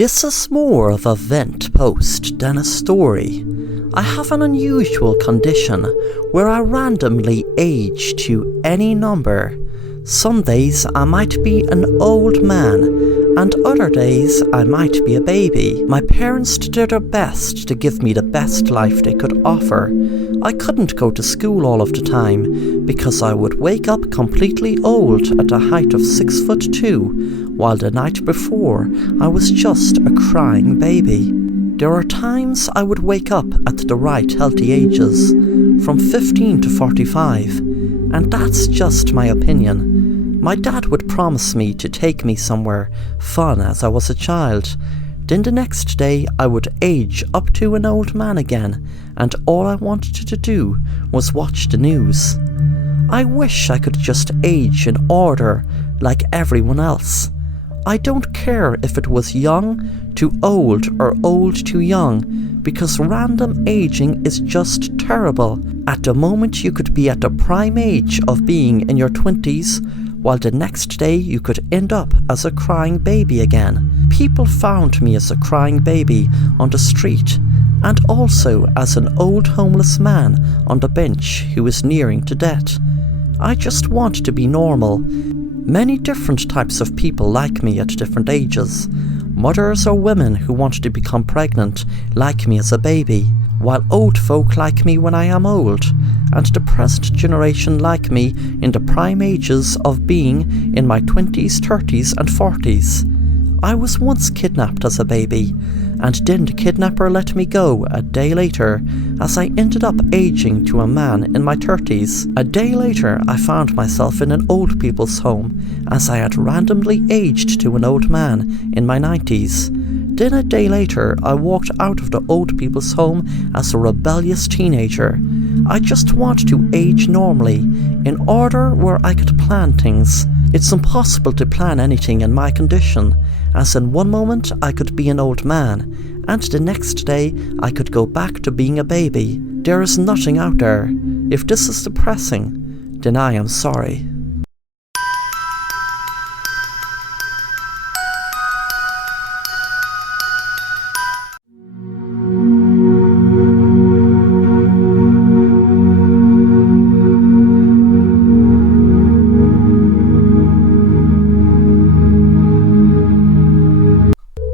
This is more of a vent post than a story. I have an unusual condition where I randomly age to any number. Some days I might be an old man, and other days I might be a baby. My parents did their best to give me the best life they could offer. I couldn't go to school all of the time because I would wake up completely old at a height of 6'2", while the night before I was just a crying baby. There are times I would wake up at the right healthy ages, from 15 to 45, and that's just my opinion. My dad would promise me to take me somewhere fun as I was a child. Then the next day I would age up to an old man again, and all I wanted to do was watch the news. I wish I could just age in order like everyone else. I don't care if it was young to old or old to young, because random aging is just terrible. At the moment you could be at the prime age of being in your 20s, while the next day you could end up as a crying baby again. People found me as a crying baby on the street, and also as an old homeless man on the bench who was nearing to death. I just want to be normal. Many different types of people like me at different ages. Mothers or women who want to become pregnant like me as a baby, while old folk like me when I am old, and the present generation like me in the prime ages of being in my 20s, 30s and 40s. I was once kidnapped as a baby, and then the kidnapper let me go a day later, as I ended up aging to a man in my 30s. A day later I found myself in an old people's home, as I had randomly aged to an old man in my 90s. Then a day later I walked out of the old people's home as a rebellious teenager. I just want to age normally, in order where I could plan things. It's impossible to plan anything in my condition, as in one moment I could be an old man, and the next day I could go back to being a baby. There is nothing out there. If this is depressing, then I am sorry.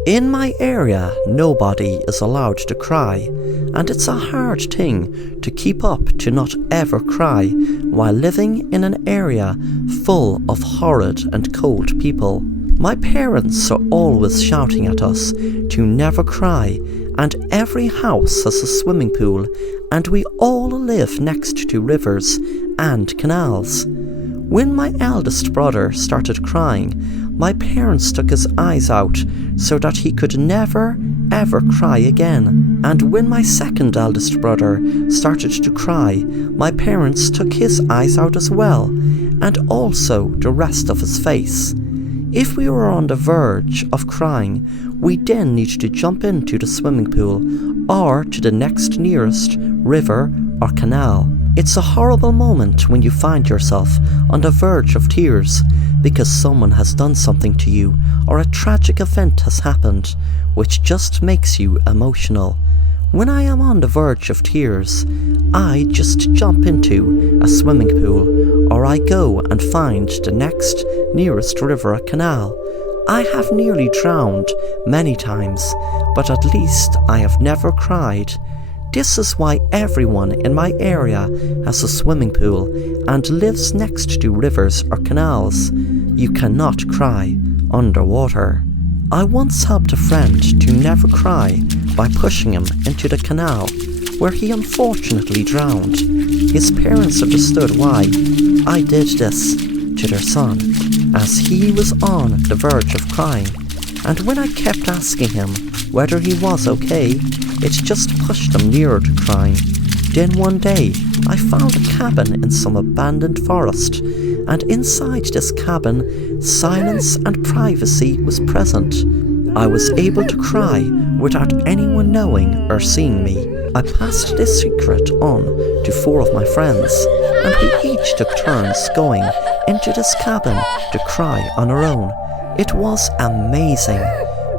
In my area, nobody is allowed to cry, and it's a hard thing to keep up to not ever cry while living in an area full of horrid and cold people. My parents are always shouting at us to never cry, and every house has a swimming pool, and we all live next to rivers and canals. When my eldest brother started crying, my parents took his eyes out so that he could never ever cry again. And when my second eldest brother started to cry, my parents took his eyes out as well, and also the rest of his face. If we were on the verge of crying, we then need to jump into the swimming pool or to the next nearest river or canal. It's a horrible moment when you find yourself on the verge of tears because someone has done something to you or a tragic event has happened, which just makes you emotional. When I am on the verge of tears, I just jump into a swimming pool, or I go and find the next nearest river or canal. I have nearly drowned many times, but at least I have never cried. This is why everyone in my area has a swimming pool and lives next to rivers or canals. You cannot cry underwater. I once helped a friend to never cry by pushing him into the canal, where he unfortunately drowned. His parents understood why I did this to their son, as he was on the verge of crying, and when I kept asking him whether he was okay, it just pushed him nearer to crying. Then one day, I found a cabin in some abandoned forest, and inside this cabin, silence and privacy was present. I was able to cry without anyone knowing or seeing me. I passed this secret on to 4 of my friends, and we each took turns going into this cabin to cry on our own. It was amazing.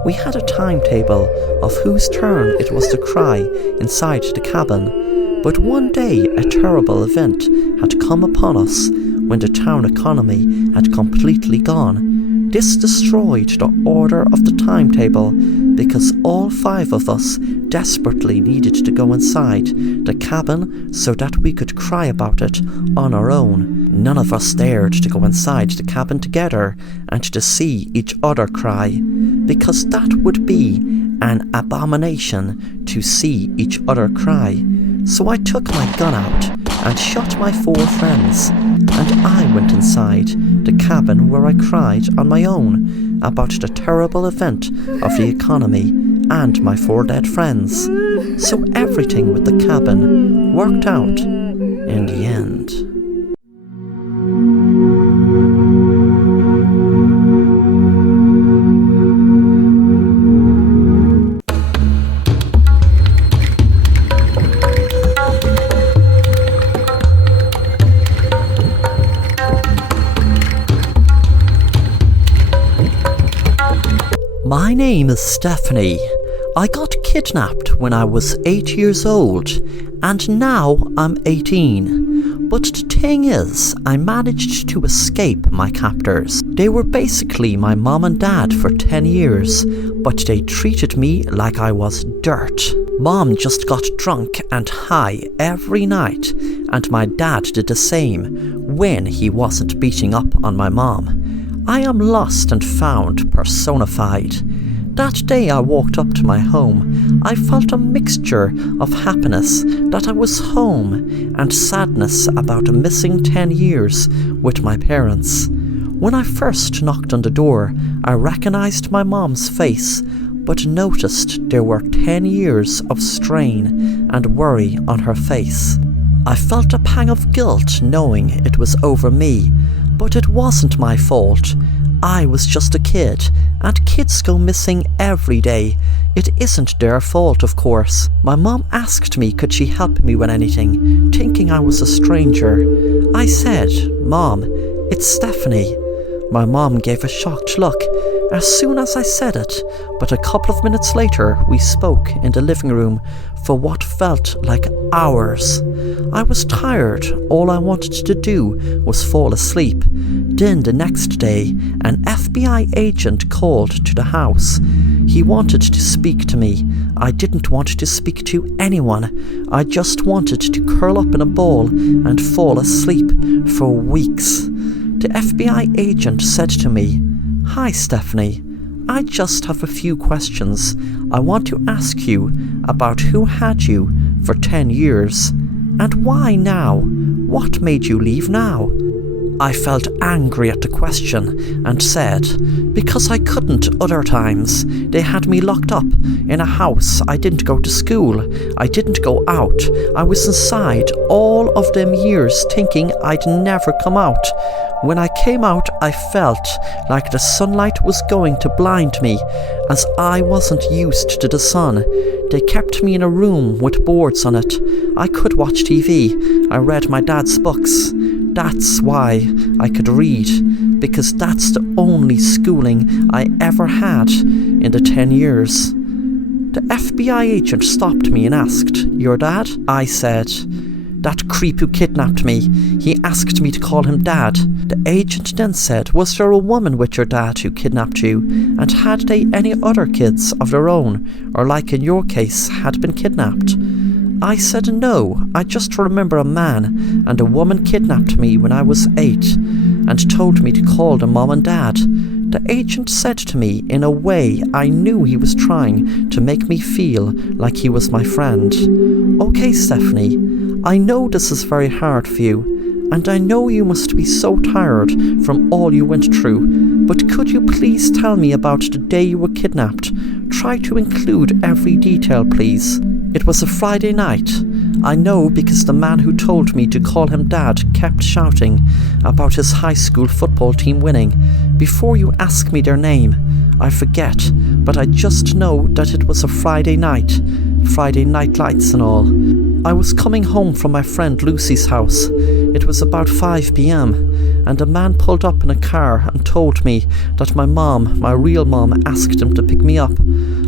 We had a timetable of whose turn it was to cry inside the cabin, but one day a terrible event had come upon us when the town economy had completely gone. This destroyed the order of the timetable because all 5 of us desperately needed to go inside the cabin so that we could cry about it on our own. None of us dared to go inside the cabin together and to see each other cry, because that would be an abomination to see each other cry. So I took my gun out and shot my 4 friends, and I went inside the cabin where I cried on my own about the terrible event of the economy and my 4 dead friends. So everything with the cabin worked out in the end. My name is Stephanie. I got kidnapped when I was 8 years old, and now I'm 18. But the thing is, I managed to escape my captors. They were basically my mom and dad for 10 years, but they treated me like I was dirt. Mom just got drunk and high every night, and my dad did the same when he wasn't beating up on my mom. I am lost and found personified. That day I walked up to my home, I felt a mixture of happiness that I was home and sadness about missing 10 years with my parents. When I first knocked on the door, I recognized my mom's face, but noticed there were 10 years of strain and worry on her face. I felt a pang of guilt knowing it was over me, but it wasn't my fault. I was just a kid, and kids go missing every day. It isn't their fault, of course. My mom asked me could she help me with anything, thinking I was a stranger. I said, "Mom, it's Stephanie." My mom gave a shocked look as soon as I said it, but a couple of minutes later we spoke in the living room for what felt like hours. I was tired, all I wanted to do was fall asleep. Then the next day, an FBI agent called to the house. He wanted to speak to me. I didn't want to speak to anyone. I just wanted to curl up in a ball and fall asleep for weeks. The FBI agent said to me, "Hi Stephanie, I just have a few questions. I want to ask you about who had you for 10 years. And why now? What made you leave now?" I felt angry at the question and said, "Because I couldn't other times. They had me locked up in a house. I didn't go to school. I didn't go out. I was inside all of them years thinking I'd never come out. When I came out, I felt like the sunlight was going to blind me, as I wasn't used to the sun. They kept me in a room with boards on it. I could watch TV. I read my dad's books. That's why I could read, because that's the only schooling I ever had in the 10 years. The FBI agent stopped me and asked, "Your dad?" I said, "That creep who kidnapped me. He asked me to call him Dad." The agent then said, "Was there a woman with your dad who kidnapped you? And had they any other kids of their own, or like in your case, had been kidnapped?" I said no, I just remember a man and a woman kidnapped me when I was 8 and told me to call them Mom and Dad. The agent said to me in a way I knew he was trying to make me feel like he was my friend, "Okay, Stephanie, I know this is very hard for you, and I know you must be so tired from all you went through, but could you please tell me about the day you were kidnapped? Try to include every detail, please." It was a Friday night. I know because the man who told me to call him Dad kept shouting about his high school football team winning. Before you ask me their name, I forget, but I just know that it was a Friday night lights and all. I was coming home from my friend Lucy's house. It was about 5 p.m, and a man pulled up in a car and told me that my mom, my real mom, asked him to pick me up.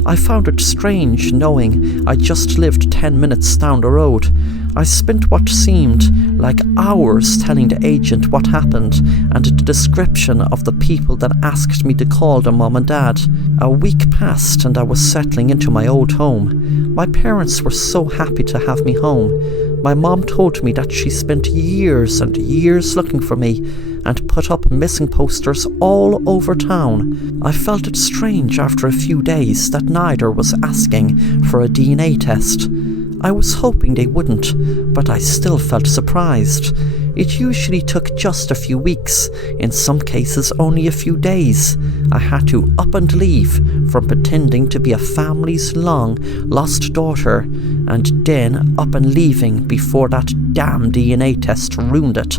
I found it strange knowing I just lived 10 minutes down the road. I spent what seemed like hours telling the agent what happened and the description of the people that asked me to call their mom and dad. A week passed and I was settling into my old home. My parents were so happy to have me home. My mom told me that she spent years and years looking for me and put up missing posters all over town. I felt it strange after a few days that neither was asking for a DNA test. I was hoping they wouldn't, but I still felt surprised. It usually took just a few weeks, in some cases only a few days. I had to up and leave from pretending to be a family's long lost daughter, and then up and leaving before that damn DNA test ruined it.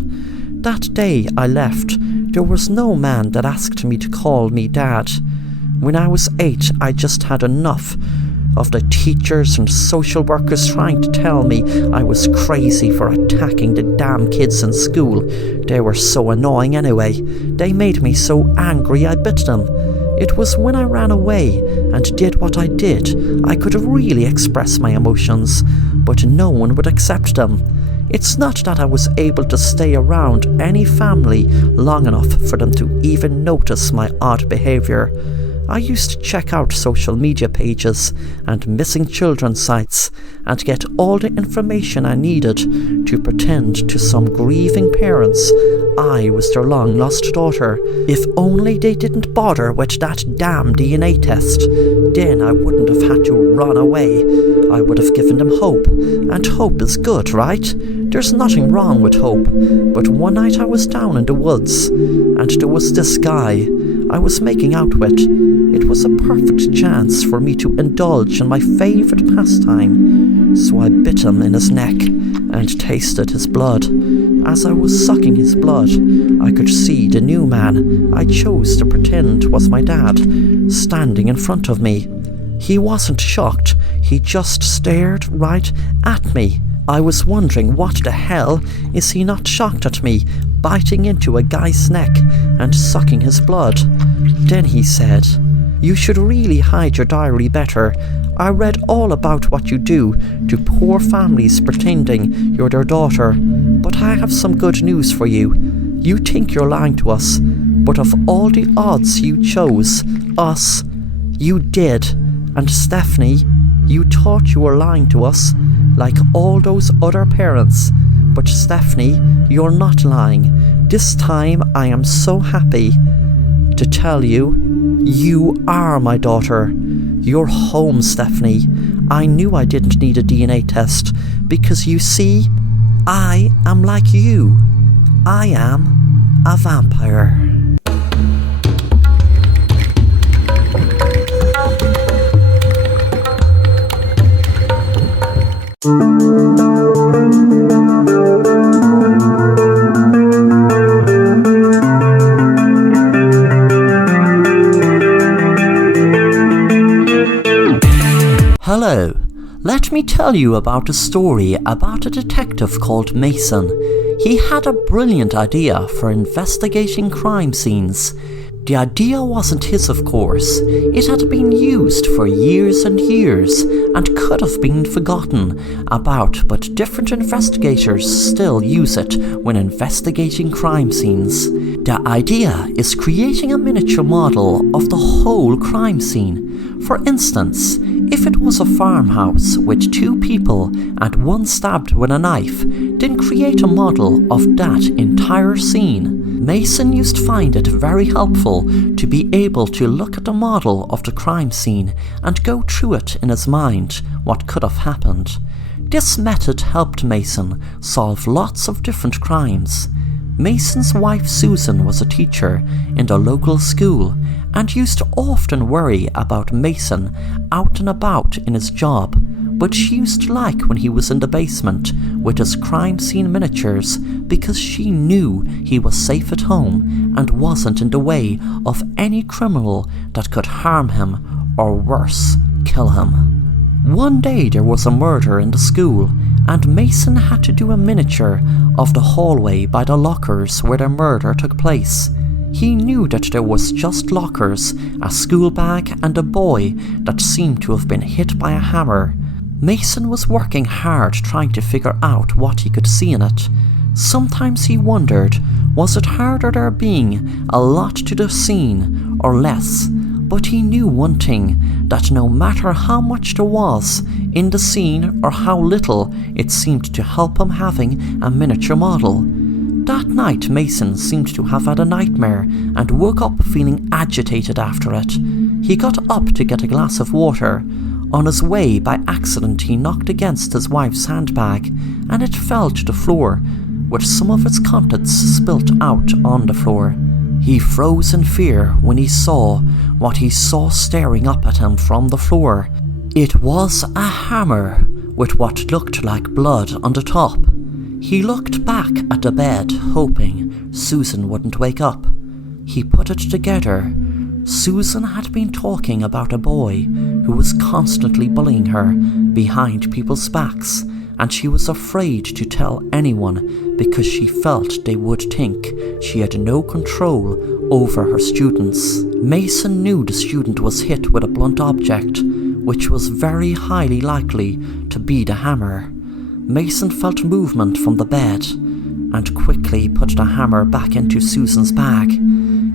That day I left, there was no man that asked me to call me dad. When I was 8, I just had enough of the teachers and social workers trying to tell me I was crazy for attacking the damn kids in school. They were so annoying anyway. They made me so angry I bit them. It was when I ran away and did what I did I could really express my emotions, but no one would accept them. It's not that I was able to stay around any family long enough for them to even notice my odd behaviour. I used to check out social media pages and missing children sites and get all the information I needed to pretend to some grieving parents I was their long lost daughter. If only they didn't bother with that damn DNA test, then I wouldn't have had to run away. I would have given them hope, and hope is good, right? There's nothing wrong with hope. But one night I was down in the woods, and there was this guy I was making out with. It was a perfect chance for me to indulge in my favourite pastime, so I bit him in his neck and tasted his blood. As I was sucking his blood, I could see the new man I chose to pretend was my dad standing in front of me. He wasn't shocked, he just stared right at me. I was wondering what the hell is he not shocked at me, biting into a guy's neck and sucking his blood. Then he said, "You should really hide your diary better. I read all about what you do to poor families pretending you're their daughter. But I have some good news for you. You think you're lying to us, but of all the odds you chose us. You did. And Stephanie, you thought you were lying to us, like all those other parents. But Stephanie, you're not lying. This time I am so happy to tell you, you are my daughter. You're home, Stephanie. I knew I didn't need a DNA test, because you see, I am like you. I am a vampire." Hello, let me tell you about a story about a detective called Mason. He had a brilliant idea for investigating crime scenes. The idea wasn't his, of course. It had been used for years and years and could have been forgotten about, but different investigators still use it when investigating crime scenes. The idea is creating a miniature model of the whole crime scene. For instance, if it was a farmhouse with 2 people and one stabbed with a knife, then create a model of that entire scene. Mason used to find it very helpful to be able to look at the model of the crime scene and go through it in his mind what could have happened. This method helped Mason solve lots of different crimes. Mason's wife Susan was a teacher in the local school and used to often worry about Mason out and about in his job, but she used to like when he was in the basement with his crime scene miniatures because she knew he was safe at home and wasn't in the way of any criminal that could harm him or worse, kill him. One day there was a murder in the school and Mason had to do a miniature of the hallway by the lockers where the murder took place. He knew that there was just lockers, a school bag and a boy that seemed to have been hit by a hammer. Mason was working hard trying to figure out what he could see in it. Sometimes he wondered, was it harder there being a lot to the scene or less? But he knew one thing, that no matter how much there was in the scene or how little, it seemed to help him having a miniature model. That night Mason seemed to have had a nightmare and woke up feeling agitated after it. He got up to get a glass of water. On his way, by accident, he knocked against his wife's handbag and it fell to the floor, with some of its contents spilt out on the floor. He froze in fear when he saw what he saw staring up at him from the floor. It was a hammer with what looked like blood on the top. He looked back at the bed, hoping Susan wouldn't wake up. He put it together. Susan had been talking about a boy who was constantly bullying her behind people's backs, and she was afraid to tell anyone because she felt they would think she had no control over her students. Mason knew the student was hit with a blunt object, which was very highly likely to be the hammer. Mason felt movement from the bed and quickly put the hammer back into Susan's bag.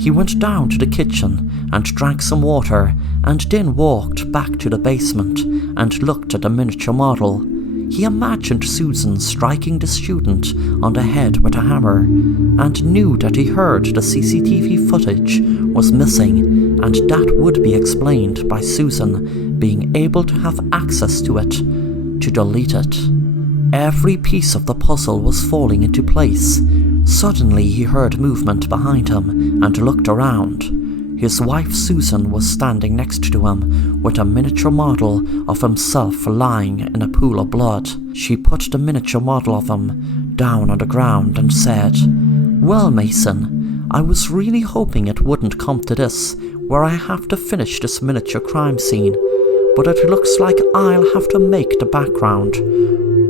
He went down to the kitchen and drank some water and then walked back to the basement and looked at the miniature model. He imagined Susan striking the student on the head with a hammer and knew that he heard the CCTV footage was missing, and that would be explained by Susan being able to have access to it to delete it. Every piece of the puzzle was falling into place. Suddenly he heard movement behind him and looked around. His wife Susan was standing next to him with a miniature model of himself lying in a pool of blood. She put the miniature model of him down on the ground and said, "Well, Mason, I was really hoping it wouldn't come to this, where I have to finish this miniature crime scene, but it looks like I'll have to make the background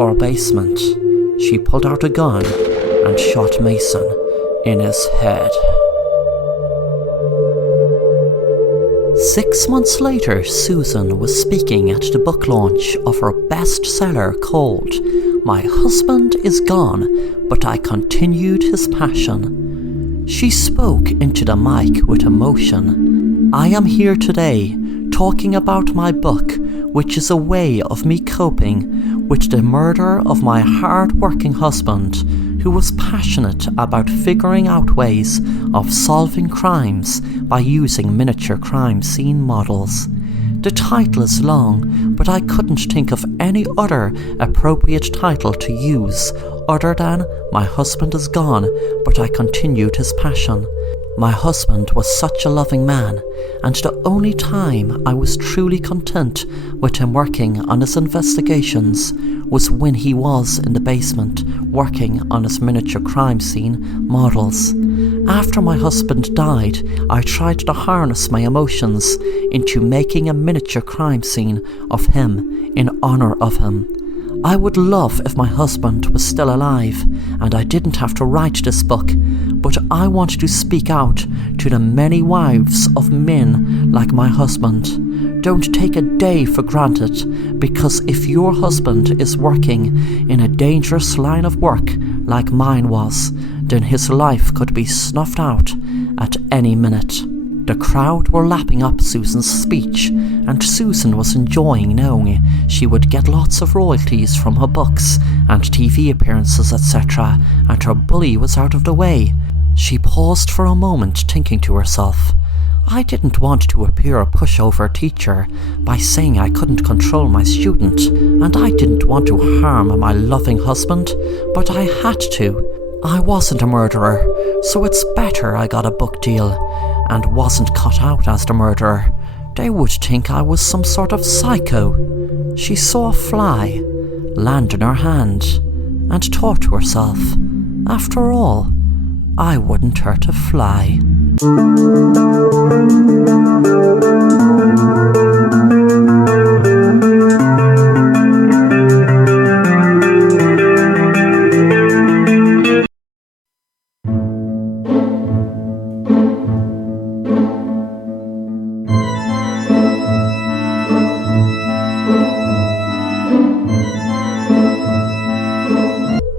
or basement." She pulled out a gun and shot Mason in his head. 6 months later, Susan was speaking at the book launch of her bestseller called My Husband is Gone, But I Continued His Passion. She spoke into the mic with emotion. "I am here today talking about my book, which is a way of me coping with the murder of my hard-working husband, who was passionate about figuring out ways of solving crimes by using miniature crime scene models. The title is long, but I couldn't think of any other appropriate title to use other than My Husband is Gone, But I Continued His Passion. My husband was such a loving man, and the only time I was truly content with him working on his investigations was when he was in the basement working on his miniature crime scene models. After my husband died, I tried to harness my emotions into making a miniature crime scene of him in honor of him. I would love if my husband was still alive and I didn't have to write this book, but I want to speak out to the many wives of men like my husband. Don't take a day for granted, because if your husband is working in a dangerous line of work like mine was, then his life could be snuffed out at any minute." The crowd were lapping up Susan's speech, and Susan was enjoying knowing she would get lots of royalties from her books and TV appearances, etc., and her bully was out of the way. She paused for a moment, thinking to herself, "I didn't want to appear a pushover teacher by saying I couldn't control my student, and I didn't want to harm my loving husband, but I had to. I wasn't a murderer, so it's better I got a book deal and wasn't cut out as the murderer. They would think I was some sort of psycho." She saw a fly land in her hand and thought to herself, "After all, I wouldn't hurt a fly."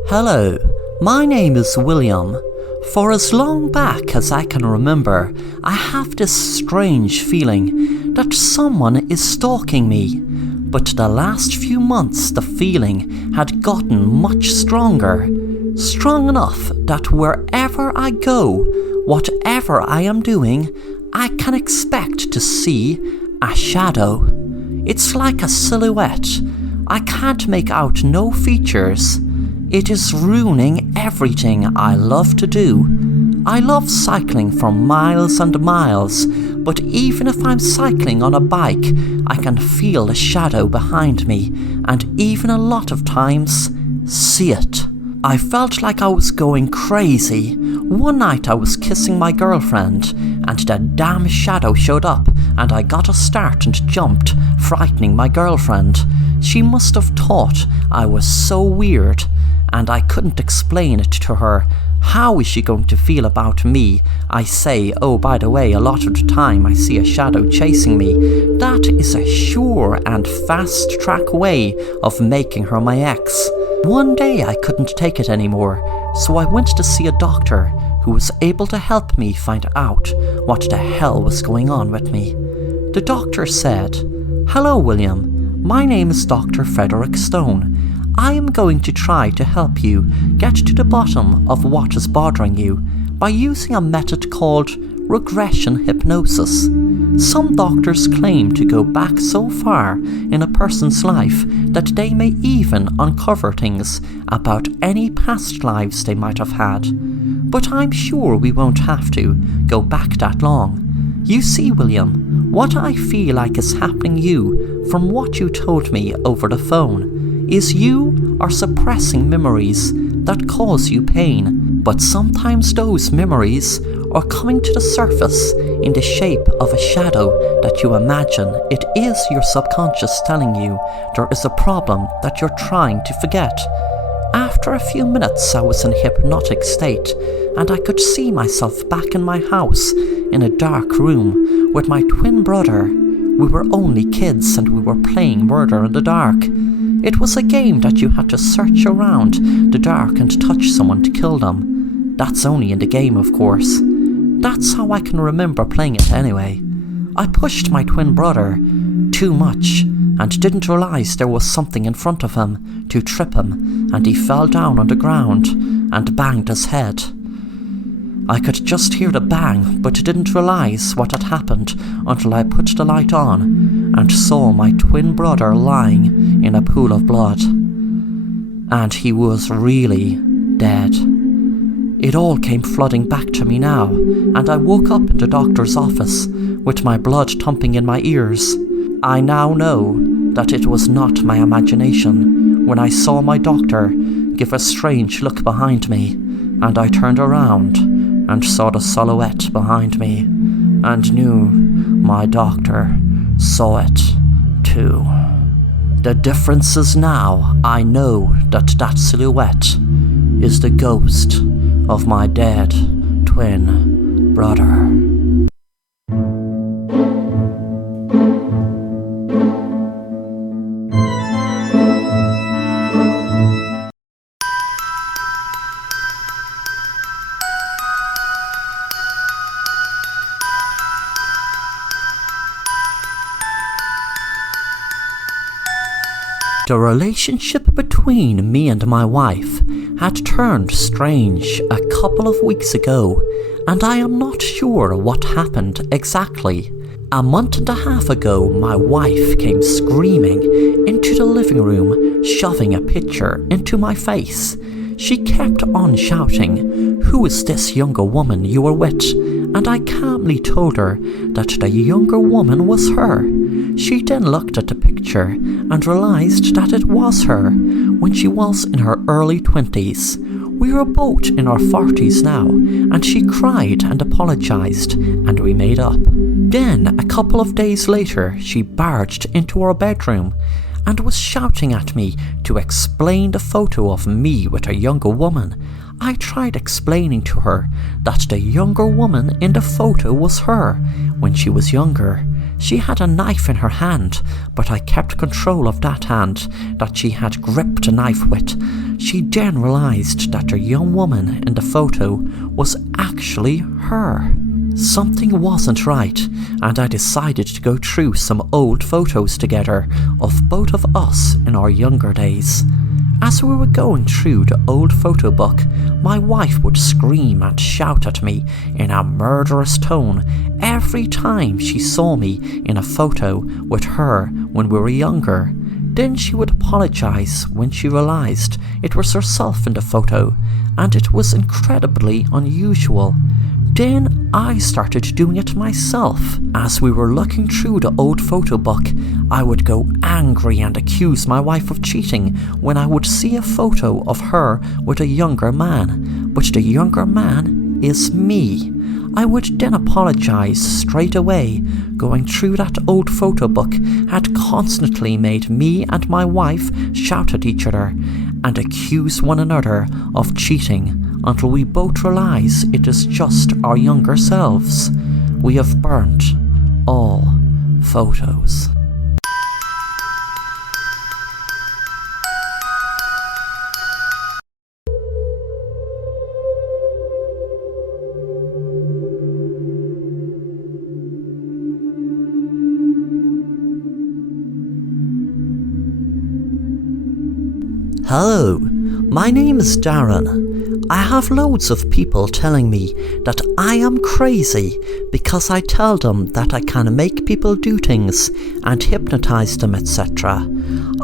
Hello, my name is William. For as long back as I can remember, I have this strange feeling that someone is stalking me. But the last few months the feeling had gotten much stronger. Strong enough that wherever I go, whatever I am doing, I can expect to see a shadow. It's like a silhouette. I can't make out no features. It is ruining everything I love to do. I love cycling for miles and miles, but even if I'm cycling on a bike, I can feel the shadow behind me, and even a lot of times, see it. I felt like I was going crazy. One night I was kissing my girlfriend, and that damn shadow showed up, and I got a start and jumped, frightening my girlfriend. She must have thought I was so weird, and I couldn't explain it to her. How is she going to feel about me? I say, oh, by the way, a lot of the time I see a shadow chasing me. That is a sure and fast track way of making her my ex. One day I couldn't take it anymore, so I went to see a doctor who was able to help me find out what the hell was going on with me. The doctor said, "Hello, William. My name is Dr. Frederick Stone. I am going to try to help you get to the bottom of what is bothering you by using a method called regression hypnosis. Some doctors claim to go back so far in a person's life that they may even uncover things about any past lives they might have had. But I'm sure we won't have to go back that long. You see, William, what I feel like is happening you from what you told me over the phone is you are suppressing memories that cause you pain, but sometimes those memories are coming to the surface in the shape of a shadow that you imagine. It is your subconscious telling you there is a problem that you're trying to forget. After a few minutes I was in a hypnotic state, and I could see myself back in my house in a dark room with my twin brother. We were only kids and we were playing murder in the dark. It was a game that you had to search around the dark and touch someone to kill them. That's only in the game, of course. That's how I can remember playing it anyway. I pushed my twin brother too much and didn't realize there was something in front of him to trip him, and he fell down on the ground and banged his head. I could just hear the bang, but didn't realize what had happened until I put the light on and saw my twin brother lying in a pool of blood. And he was really dead. It all came flooding back to me now, and I woke up in the doctor's office with my blood thumping in my ears. I now know that it was not my imagination when I saw my doctor give a strange look behind me, and I turned around and saw the silhouette behind me, and knew my doctor saw it too. The difference is now I know that silhouette is the ghost of my dead twin brother. The relationship between me and my wife had turned strange a couple of weeks ago, and I am not sure what happened exactly. A month and a half ago, my wife came screaming into the living room, shoving a picture into my face. She kept on shouting, "Who is this younger woman you were with?" And I calmly told her that the younger woman was her. She then looked at the picture and realized that it was her when she was in her early 20s. We were both in our 40s now, and she cried and apologized, and we made up. Then, a couple of days later, she barged into our bedroom and was shouting at me to explain the photo of me with a younger woman. I tried explaining to her that the younger woman in the photo was her when she was younger. She had a knife in her hand, but I kept control of that hand that she had gripped the knife with. she then realised that the young woman in the photo was actually her. Something wasn't right, and I decided to go through some old photos together of both of us in our younger days. As we were going through the old photo book, my wife would scream and shout at me in a murderous tone every time she saw me in a photo with her when we were younger. Then she would apologise when she realised it was herself in the photo, and it was incredibly unusual. Then I started doing it myself. As we were looking through the old photo book, I would go angry and accuse my wife of cheating when I would see a photo of her with a younger man, but the younger man is me. I would then apologise straight away. Going through that old photo book had constantly made me and my wife shout at each other and accuse one another of cheating until we both realise it is just our younger selves. We have burnt all photos. Hello, my name is Darren. I have loads of people telling me that I am crazy because I tell them that I can make people do things and hypnotise them, etc.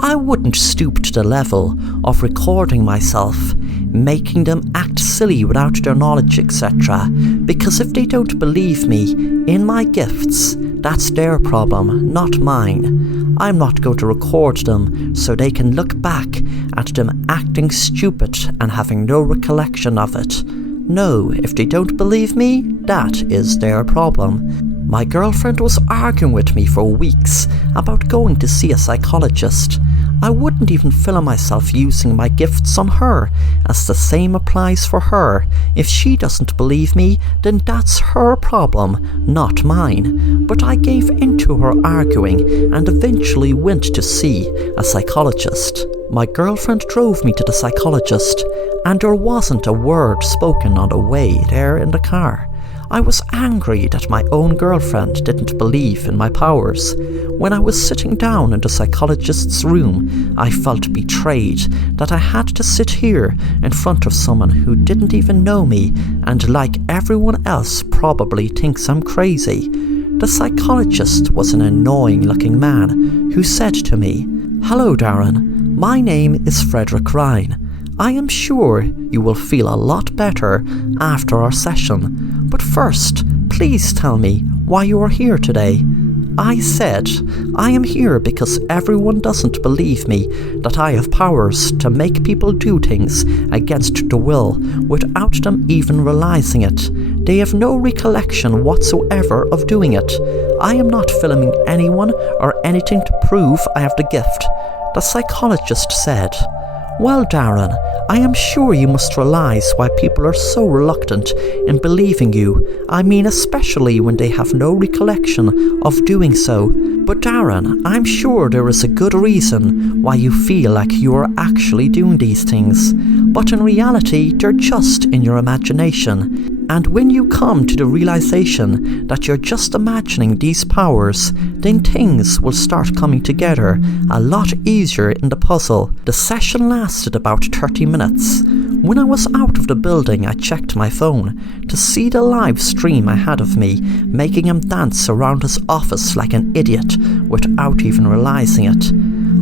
I wouldn't stoop to the level of recording myself, making them act silly without their knowledge, etc. Because if they don't believe me in my gifts, that's their problem, not mine. I'm not going to record them so they can look back at them acting stupid and having no recollection of it. No, if they don't believe me, that is their problem. My girlfriend was arguing with me for weeks about going to see a psychologist. I wouldn't even film myself using my gifts on her, as the same applies for her. If she doesn't believe me, then that's her problem, not mine. But I gave in to her arguing and eventually went to see a psychologist. My girlfriend drove me to the psychologist, and there wasn't a word spoken on the way there in the car. I was angry that my own girlfriend didn't believe in my powers. When I was sitting down in the psychologist's room, I felt betrayed that I had to sit here in front of someone who didn't even know me and, like everyone else, probably thinks I'm crazy. The psychologist was an annoying-looking man who said to me, "Hello, Darren. My name is Frederick Ryan. I am sure you will feel a lot better after our session. But first, please tell me why you are here today." I said, "I am here because everyone doesn't believe me that I have powers to make people do things against the will without them even realizing it. They have no recollection whatsoever of doing it. I am not filming anyone or anything to prove I have the gift." The psychologist said, "Well, Darren, I am sure you must realize why people are so reluctant in believing you. I mean, especially when they have no recollection of doing so. But Darren, I'm sure there is a good reason why you feel like you are actually doing these things. But in reality, they're just in your imagination. And when you come to the realization that you're just imagining these powers, then things will start coming together a lot easier in the puzzle." The session lasted about 30 minutes. When I was out of the building, I checked my phone to see the live stream I had of me making him dance around his office like an idiot without even realizing it.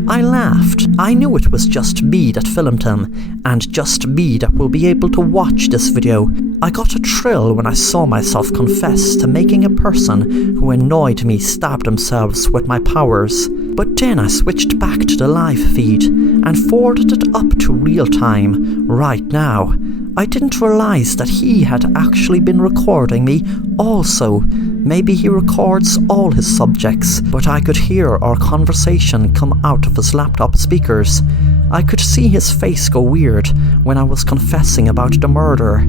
I laughed. I knew it was just me that filmed him, and just me that will be able to watch this video. I got a thrill when I saw myself confess to making a person who annoyed me stab themselves with my powers. But then I switched back to the live feed and forwarded it up to real time, right now. I didn't realize that he had actually been recording me also. Maybe he records all his subjects, but I could hear our conversation come out of his laptop speakers. I could see his face go weird when I was confessing about the murder.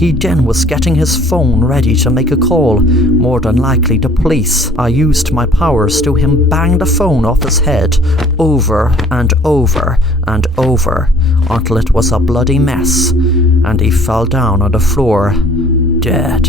He then was getting his phone ready to make a call, more than likely the police. I used my powers to him bang the phone off his head over and over and over until it was a bloody mess and he fell down on the floor, dead.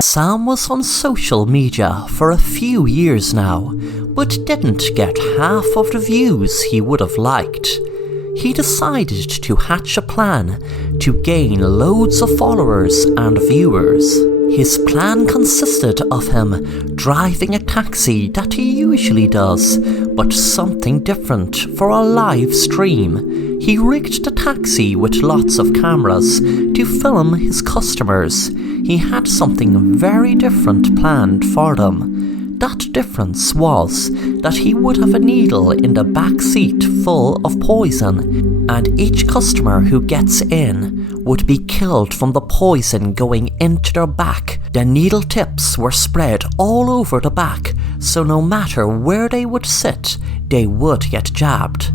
Sam was on social media for a few years now, but didn't get half of the views he would have liked. He decided to hatch a plan to gain loads of followers and viewers. His plan consisted of him driving a taxi that he usually does, but something different for a live stream. He rigged the taxi with lots of cameras to film his customers. He had something very different planned for them. That difference was that he would have a needle in the back seat full of poison, and each customer who gets in would be killed from the poison going into their back. The needle tips were spread all over the back, so no matter where they would sit, they would get jabbed.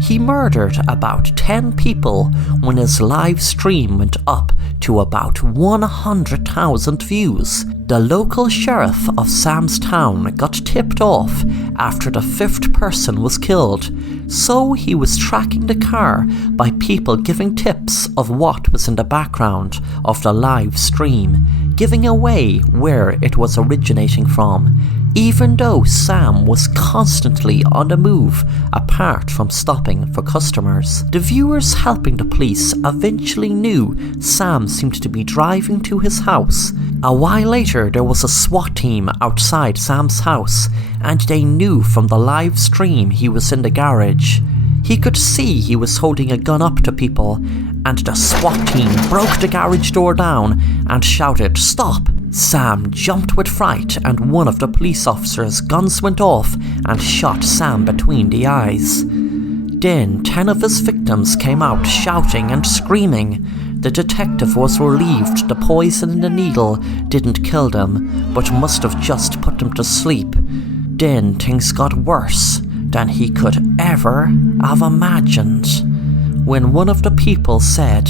He murdered about 10 people when his live stream went up to about 100,000 views. The local sheriff of Sam's town got tipped off after the 5th person was killed, so he was tracking the car by people giving tips of what was in the background of the live stream, giving away where it was originating from, even though Sam was constantly on the move apart from stopping for customers. The viewers helping the police eventually knew Sam seemed to be driving to his house. A while later there was a SWAT team outside Sam's house, and they knew from the live stream he was in the garage. He could see he was holding a gun up to people, and the SWAT team broke the garage door down and shouted, "Stop!" Sam jumped with fright, and one of the police officers' guns went off and shot Sam between the eyes. Then 10 of his victims came out shouting and screaming. The detective was relieved the poison in the needle didn't kill them, but must have just put them to sleep. Then things got worse than he could ever have imagined. When one of the people said,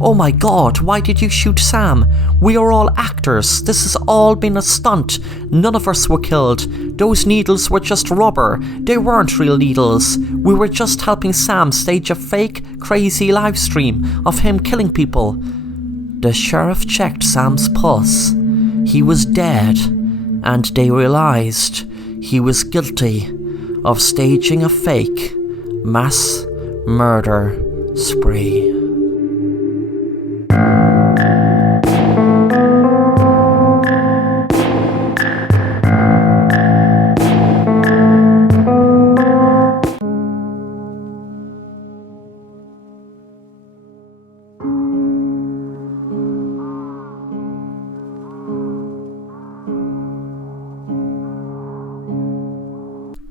"Oh my God, why did you shoot Sam? We are all actors. This has all been a stunt. None of us were killed. Those needles were just rubber. They weren't real needles. We were just helping Sam stage a fake, crazy live stream of him killing people." The sheriff checked Sam's pulse. He was dead, and they realized he was guilty of staging a fake mass murder spree.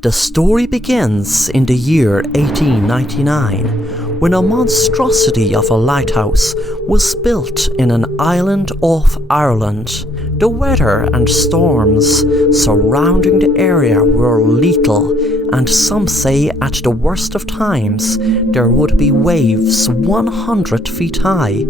The story begins in the year 1899, when a monstrosity of a lighthouse was built in an island off Ireland. The weather and storms surrounding the area were lethal, and some say at the worst of times there would be waves 100 feet high.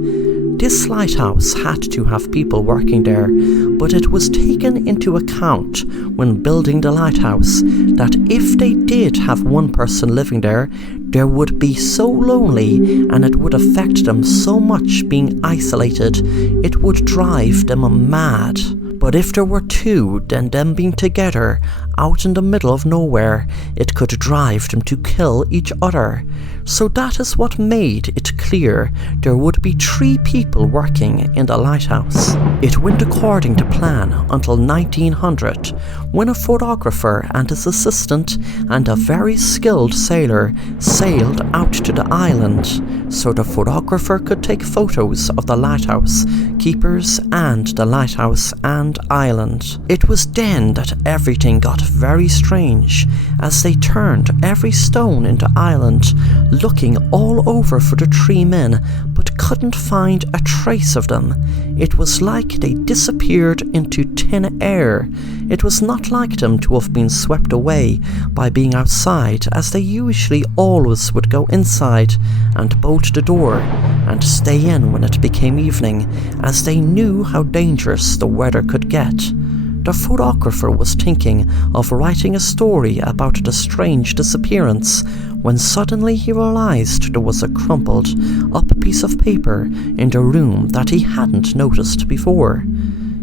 This lighthouse had to have people working there, but it was taken into account when building the lighthouse that if they did have one person living there, they would be so lonely and it would affect them so much being isolated, it would drive them mad. But if there were two, then them being together out in the middle of nowhere, it could drive them to kill each other. So that is what made it clear there would be 3 people working in the lighthouse. It went according to plan until 1900, when a photographer and his assistant and a very skilled sailor sailed out to the island, so the photographer could take photos of the lighthouse keepers and the lighthouse and island. It was then that everything got very strange as they turned every stone into island, looking all over for the three men, but couldn't find a trace of them. It was like they disappeared into thin air. It was not like them to have been swept away by being outside, as they usually always would go inside and bolt the door and stay in when it became evening, as they knew how dangerous the weather could get. The photographer was thinking of writing a story about the strange disappearance when suddenly he realized there was a crumpled up piece of paper in the room that he hadn't noticed before.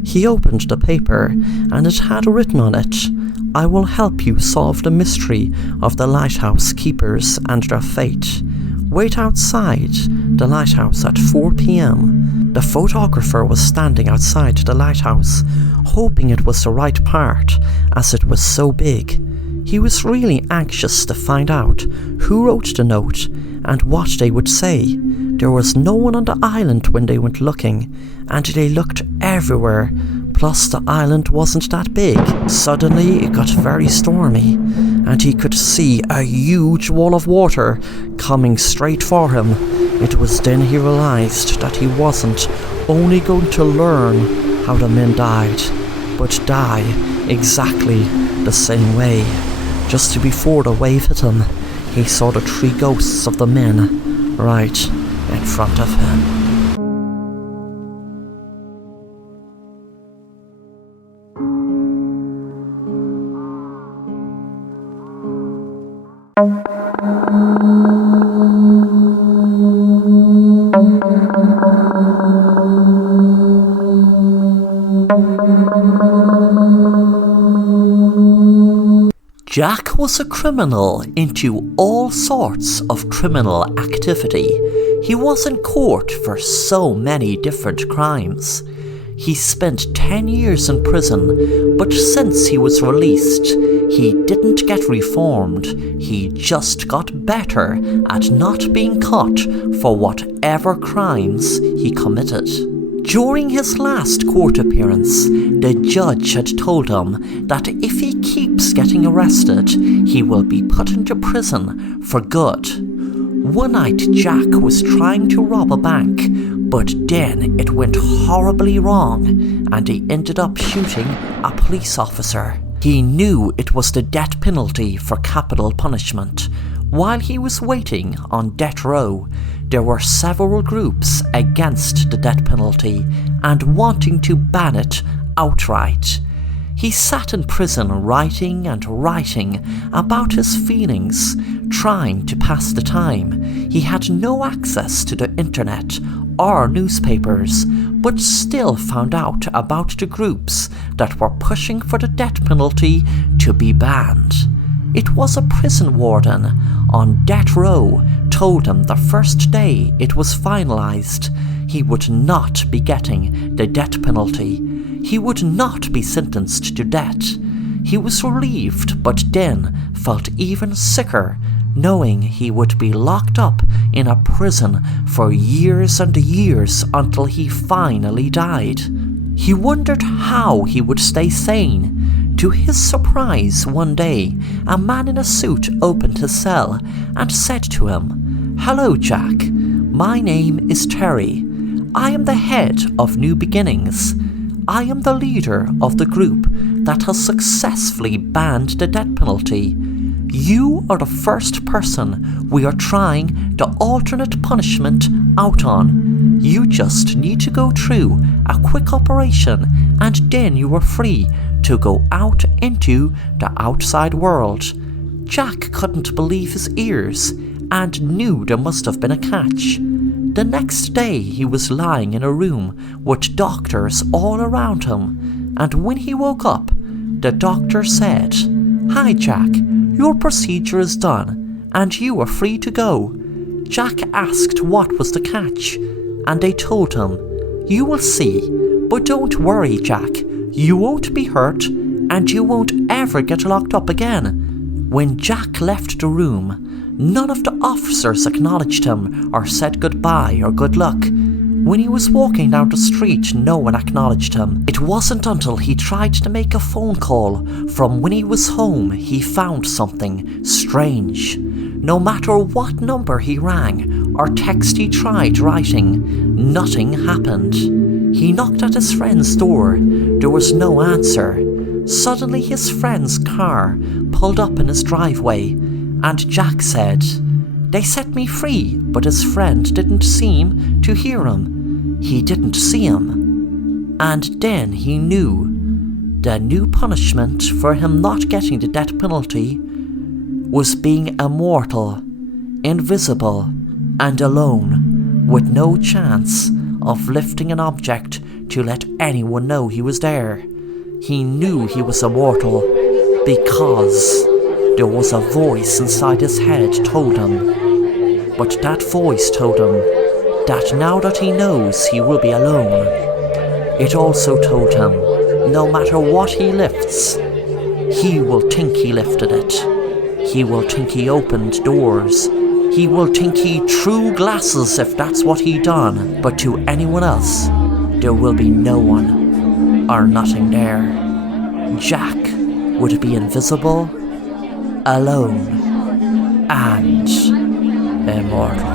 He opened the paper and it had written on it, "I will help you solve the mystery of the lighthouse keepers and their fate. Wait outside the lighthouse at 4 p.m. The photographer was standing outside the lighthouse, hoping it was the right part, as it was so big. He was really anxious to find out who wrote the note and what they would say. There was no one on the island when they went looking, and they looked everywhere. Plus the island wasn't that big. Suddenly it got very stormy, and he could see a huge wall of water coming straight for him. It was then he realized that he wasn't only going to learn how the men died, but die exactly the same way. Just before the wave hit him, he saw the three ghosts of the men right in front of him. Jack was a criminal into all sorts of criminal activity. He was in court for so many different crimes. He spent 10 years in prison, but since he was released, he didn't get reformed. He just got better at not being caught for whatever crimes he committed. During his last court appearance, the judge had told him that if he keeps getting arrested, he will be put into prison for good. One night Jack was trying to rob a bank, but then it went horribly wrong and he ended up shooting a police officer. He knew it was the death penalty for capital punishment. While he was waiting on death row, there were several groups against the death penalty and wanting to ban it outright. He sat in prison writing and writing about his feelings, trying to pass the time. He had no access to the internet or newspapers, but still found out about the groups that were pushing for the death penalty to be banned. It was a prison warden on death row told him the first day it was finalized, he would not be getting the death penalty. He would not be sentenced to death. He was relieved, but then felt even sicker, knowing he would be locked up in a prison for years and years until he finally died. He wondered how he would stay sane. To his surprise, one day, a man in a suit opened his cell and said to him, "Hello, Jack. My name is Terry. I am the head of New Beginnings. I am the leader of the group that has successfully banned the death penalty. You are the first person we are trying the alternate punishment out on. You just need to go through a quick operation and then you are free to go out into the outside world." Jack couldn't believe his ears and knew there must have been a catch. The next day he was lying in a room with doctors all around him, and when he woke up, the doctor said, "Hi Jack, your procedure is done and you are free to go." Jack asked what was the catch, and they told him, "You will see, but don't worry Jack, you won't be hurt and you won't ever get locked up again." When Jack left the room, none of the officers acknowledged him or said goodbye or good luck. When he was walking down the street, no one acknowledged him. It wasn't until he tried to make a phone call from when he was home he found something strange. No matter what number he rang or text he tried writing, nothing happened. He knocked at his friend's door. There was no answer. Suddenly his friend's car pulled up in his driveway, and Jack said, "They set me free," but his friend didn't seem to hear him. He didn't see him. And then he knew. The new punishment for him not getting the death penalty was being immortal, invisible, and alone, with no chance of lifting an object to let anyone know he was there. He knew he was immortal because there was a voice inside his head told him. But that voice told him that now that he knows he will be alone, it also told him no matter what he lifts, he will think he lifted it. He will think he opened doors. He will think he threw glasses if that's what he done. But to anyone else, there will be no one or nothing there. Jack would be invisible, alone, and immortal.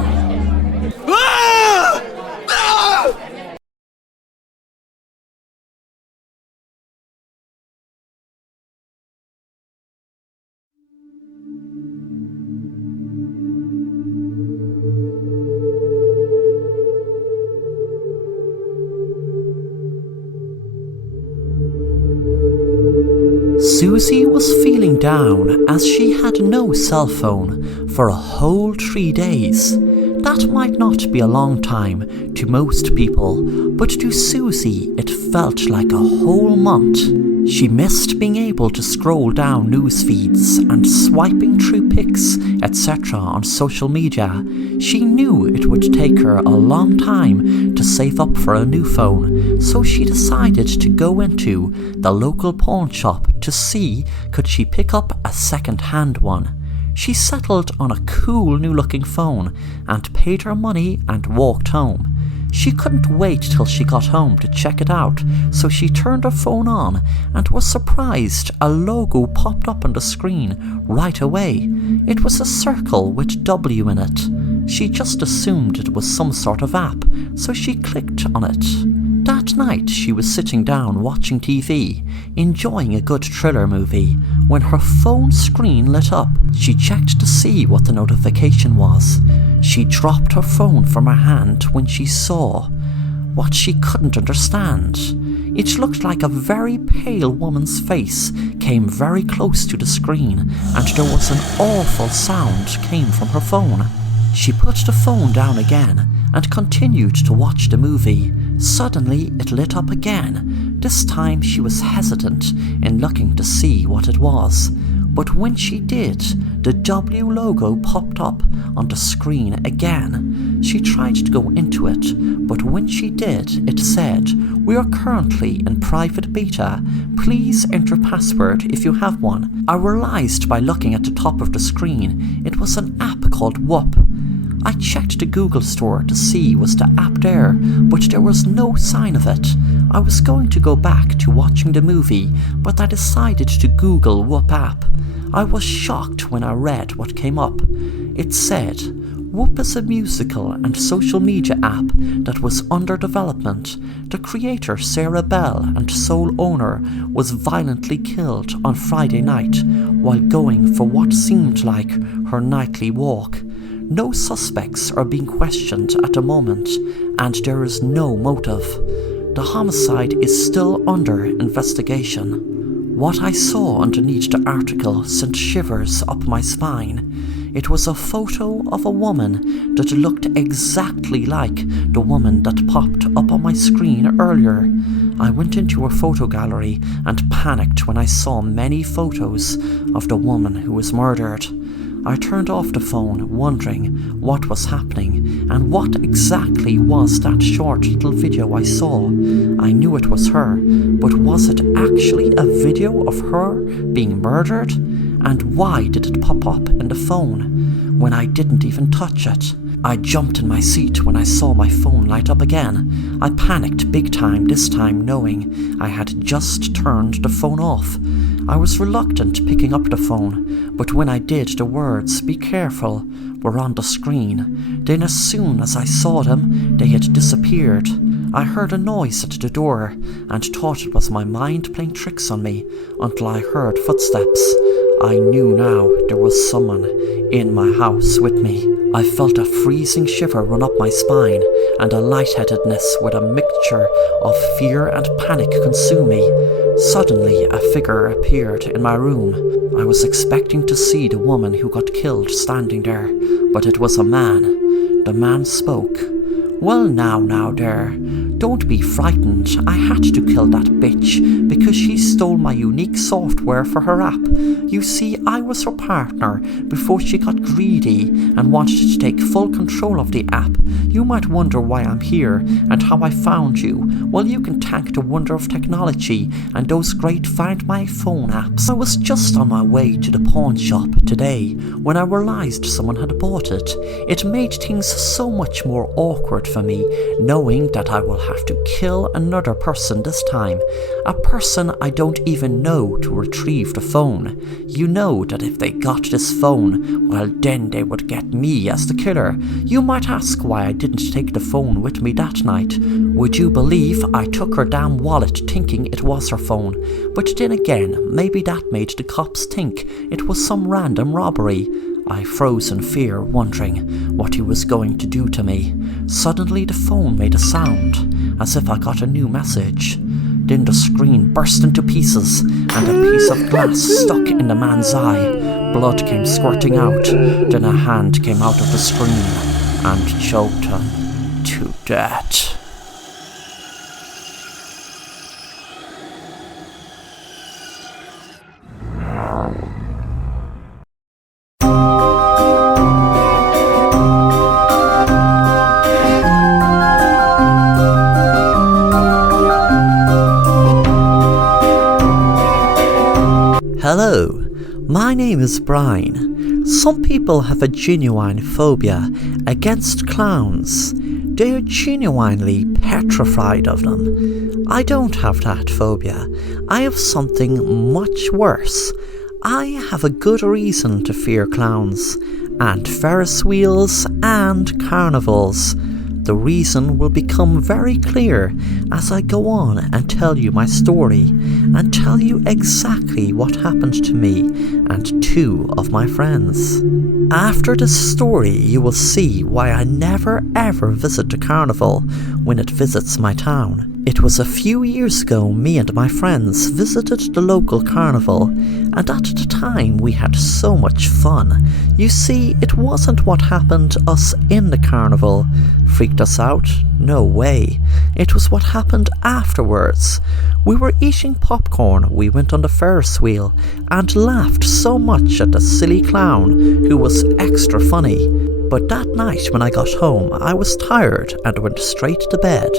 Susie was feeling down as she had no cell phone for a whole 3 days. That might not be a long time to most people, but to Susie it felt like a whole month. She missed being able to scroll down news feeds and swiping through pics, etc. on social media. She knew it would take her a long time to save up for a new phone, so she decided to go into the local pawn shop to see could she pick up a second-hand one. She settled on a cool new-looking phone and paid her money and walked home. She couldn't wait till she got home to check it out, so she turned her phone on and was surprised a logo popped up on the screen right away. It was a circle with W in it. She just assumed it was some sort of app, so she clicked on it. That night she was sitting down watching TV, enjoying a good thriller movie, when her phone screen lit up. She checked to see what the notification was. She dropped her phone from her hand when she saw what she couldn't understand. It looked like a very pale woman's face came very close to the screen, and there was an awful sound came from her phone. She put the phone down again and continued to watch the movie. Suddenly it lit up again. This time she was hesitant in looking to see what it was. But when she did, the W logo popped up on the screen again. She tried to go into it, but when she did, it said, "We are currently in private beta. Please enter password if you have one." I realized by looking at the top of the screen, it was an app called Whoop. I checked the Google store to see was the app there, but there was no sign of it. I was going to go back to watching the movie, but I decided to Google Whoop app. I was shocked when I read what came up. It said, Whoop is a musical and social media app that was under development. The creator, Sarah Bell, and sole owner, was violently killed on Friday night while going for what seemed like her nightly walk. No suspects are being questioned at the moment, and there is no motive. The homicide is still under investigation. What I saw underneath the article sent shivers up my spine. It was a photo of a woman that looked exactly like the woman that popped up on my screen earlier. I went into her photo gallery and panicked when I saw many photos of the woman who was murdered. I turned off the phone, wondering what was happening and what exactly was that short little video I saw. I knew it was her, but was it actually a video of her being murdered? And why did it pop up in the phone when I didn't even touch it? I jumped in my seat when I saw my phone light up again. I panicked big time this time, knowing I had just turned the phone off. I was reluctant picking up the phone, but when I did, the words, "Be careful," were on the screen. Then as soon as I saw them, they had disappeared. I heard a noise at the door and thought it was my mind playing tricks on me until I heard footsteps. I knew now there was someone in my house with me. I felt a freezing shiver run up my spine and a lightheadedness with a mixture of fear and panic consume me. Suddenly a figure appeared in my room. I was expecting to see the woman who got killed standing there, but it was a man. The man spoke. "Well now there, don't be frightened. I had to kill that bitch because she stole my unique software for her app. You see, I was her partner before she got greedy and wanted to take full control of the app. You might wonder why I'm here and how I found you. Well, you can thank the wonder of technology and those great Find My Phone apps. I was just on my way to the pawn shop today when I realized someone had bought it. It made things so much more awkward for me, knowing that I will have to kill another person this time, a person I don't even know, to retrieve the phone. You know that if they got this phone, well then they would get me as the killer. You might ask why I didn't take the phone with me that night. Would you believe I took her damn wallet thinking it was her phone? But then again, maybe that made the cops think it was some random robbery. I froze in fear, wondering what he was going to do to me. Suddenly the phone made a sound, as if I got a new message. Then the screen burst into pieces, and a piece of glass stuck in the man's eye. Blood came squirting out. Then a hand came out of the screen and choked him to death. Hello, my name is Brian. Some people have a genuine phobia against clowns. They are genuinely petrified of them. I don't have that phobia. I have something much worse. I have a good reason to fear clowns, and Ferris wheels, and carnivals. The reason will become very clear as I go on and tell you my story, and tell you exactly what happened to me and two of my friends. After this story, you will see why I never ever visit the carnival when it visits my town. It was a few years ago me and my friends visited the local carnival, and at the time we had so much fun. You see, it wasn't what happened to us in the carnival freaked us out, no way. It was what happened afterwards. We were eating popcorn, we went on the Ferris wheel and laughed so much at the silly clown who was extra funny. But that night when I got home, I was tired and went straight to bed.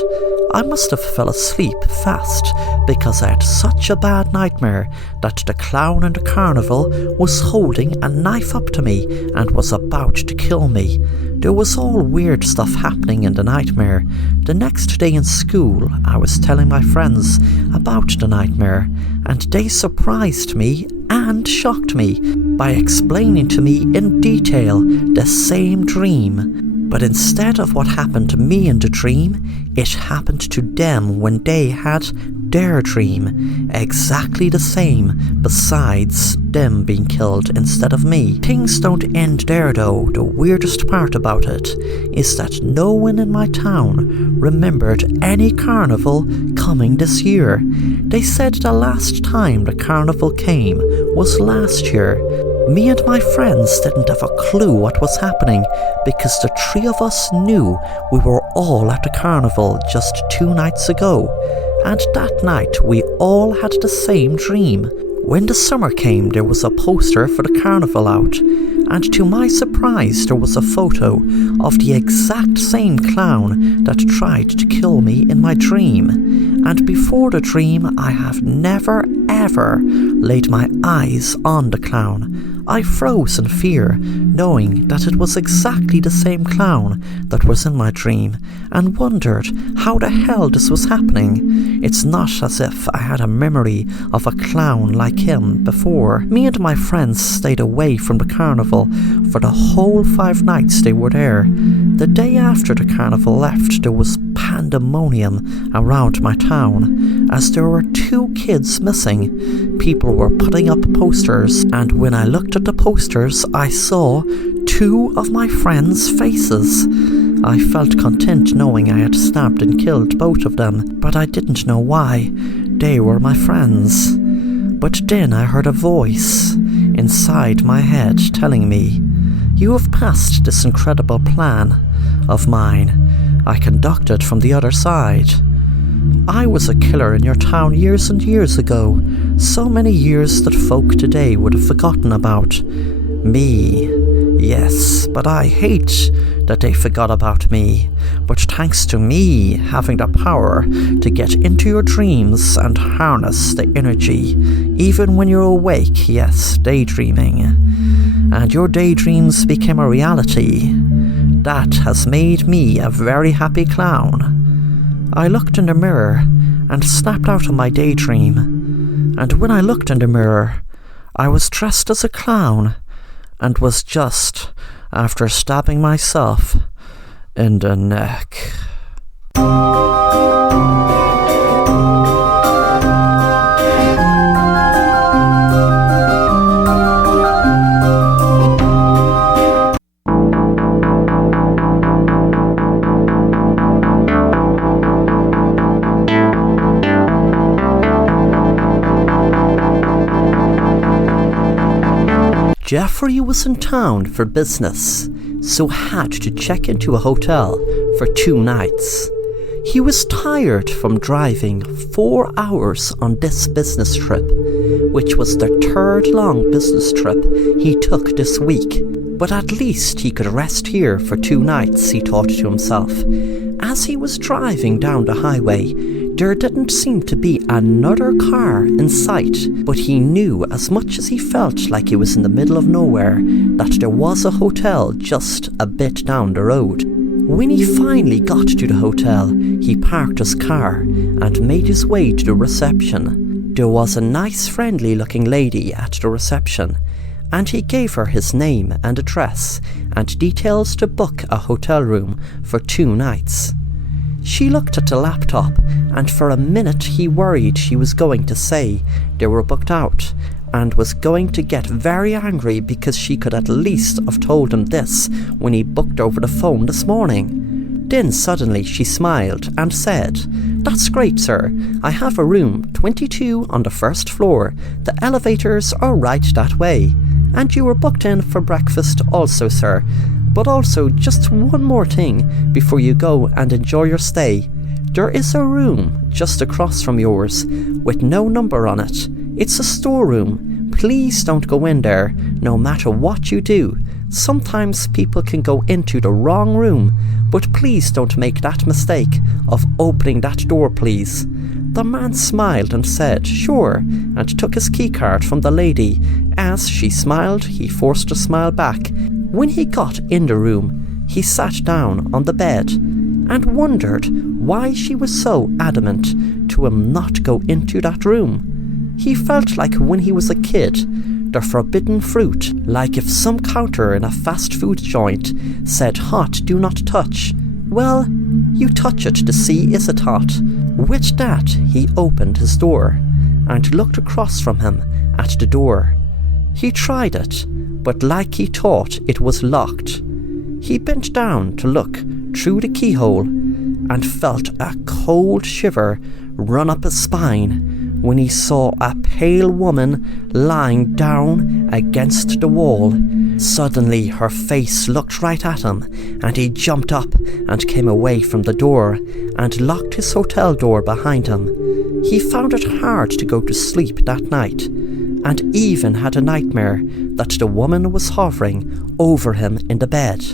I must have fell asleep fast because I had such a bad nightmare that the clown in the carnival was holding a knife up to me and was about to kill me. There was all weird stuff happening in the nightmare. The next day in school, I was telling my friends about the nightmare, and they surprised me and shocked me by explaining to me in detail the same dream. But instead of what happened to me in the dream, it happened to them when they had their dream. Exactly the same, besides them being killed instead of me. Things don't end there though. The weirdest part about it is that no one in my town remembered any carnival coming this year. They said the last time the carnival came was last year. Me and my friends didn't have a clue what was happening because the three of us knew we were all at the carnival just 2 nights ago, and that night we all had the same dream. When the summer came, there was a poster for the carnival out, and to my surprise there was a photo of the exact same clown that tried to kill me in my dream. And before the dream, I have never ever laid my eyes on the clown. I froze in fear, knowing that it was exactly the same clown that was in my dream, and wondered how the hell this was happening. It's not as if I had a memory of a clown like him before. Me and my friends stayed away from the carnival for the whole 5 nights they were there. The day after the carnival left, there was pandemonium around my town, as there were 2 kids missing. People were putting up posters, and when I looked at the posters, I saw 2 of my friends' faces. I felt content knowing I had stabbed and killed both of them, but I didn't know why. They were my friends. But then I heard a voice inside my head telling me, "You have passed this incredible plan of mine. I conducted from the other side. I was a killer in your town years and years ago, so many years that folk today would have forgotten about me. Yes, but I hate that they forgot about me. But thanks to me having the power to get into your dreams and harness the energy, even when you're awake, yes, daydreaming, and your daydreams became a reality, that has made me a very happy clown." I looked in the mirror and snapped out of my daydream, and when I looked in the mirror, I was dressed as a clown and was just after stabbing myself in the neck. Jeffrey was in town for business, so had to check into a hotel for 2 nights. He was tired from driving 4 hours on this business trip, which was the 3rd long business trip he took this week. But at least he could rest here for 2 nights, he thought to himself. As he was driving down the highway, there didn't seem to be another car in sight, but he knew, as much as he felt like he was in the middle of nowhere, that there was a hotel just a bit down the road. When he finally got to the hotel, he parked his car and made his way to the reception. There was a nice, friendly-looking lady at the reception, and he gave her his name and address and details to book a hotel room for 2 nights. She looked at the laptop, and for a minute he worried she was going to say they were booked out, and was going to get very angry because she could at least have told him this when he booked over the phone this morning. Then suddenly she smiled and said, "That's great, sir. I have a room 22 on the 1st floor. The elevators are right that way. And you were booked in for breakfast also, sir. But also, just one more thing before you go and enjoy your stay. There is a room just across from yours with no number on it. It's a storeroom. Please don't go in there, no matter what you do. Sometimes people can go into the wrong room, but please don't make that mistake of opening that door, please." The man smiled and said, "Sure," and took his keycard from the lady. As she smiled, he forced a smile back. When he got in the room, he sat down on the bed and wondered why she was so adamant to him not go into that room. He felt like when he was a kid, the forbidden fruit, like if some counter in a fast food joint said hot do not touch. Well, you touch it to see is it hot. With that, he opened his door and looked across from him at the door. He tried it, but like he thought it was locked. He bent down to look through the keyhole and felt a cold shiver run up his spine when he saw a pale woman lying down against the wall. Suddenly her face looked right at him, and he jumped up and came away from the door and locked his hotel door behind him. He found it hard to go to sleep that night, and even had a nightmare that the woman was hovering over him in the bed.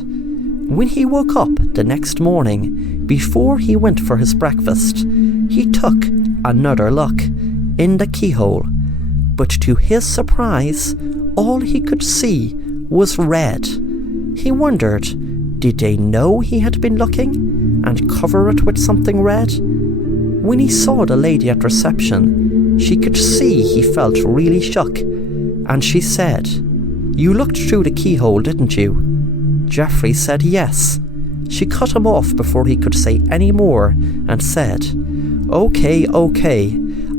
When he woke up the next morning, before he went for his breakfast, he took another look in the keyhole, but to his surprise, all he could see was red. He wondered, did they know he had been looking and cover it with something red? When he saw the lady at reception, she could see he felt really shook, and she said, "You looked through the keyhole, didn't you?" Geoffrey said yes. She cut him off before he could say any more and said, Okay,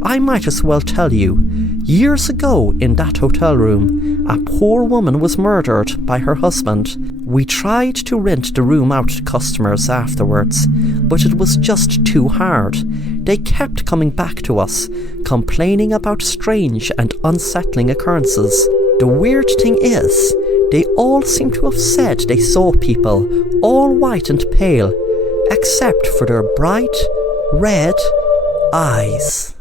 I might as well tell you. Years ago in that hotel room, a poor woman was murdered by her husband. We tried to rent the room out to customers afterwards, but it was just too hard. They kept coming back to us, complaining about strange and unsettling occurrences. The weird thing is, they all seem to have said they saw people, all white and pale, except for their bright, red eyes.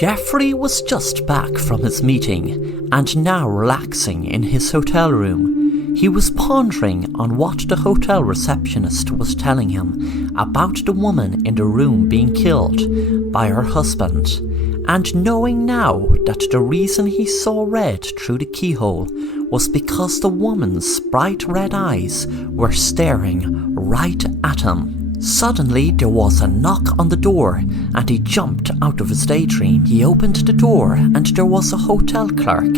Geoffrey was just back from his meeting and now relaxing in his hotel room. He was pondering on what the hotel receptionist was telling him about the woman in the room being killed by her husband, and knowing now that the reason he saw red through the keyhole was because the woman's bright red eyes were staring right at him. Suddenly there was a knock on the door and he jumped out of his daydream. He opened the door and there was a hotel clerk.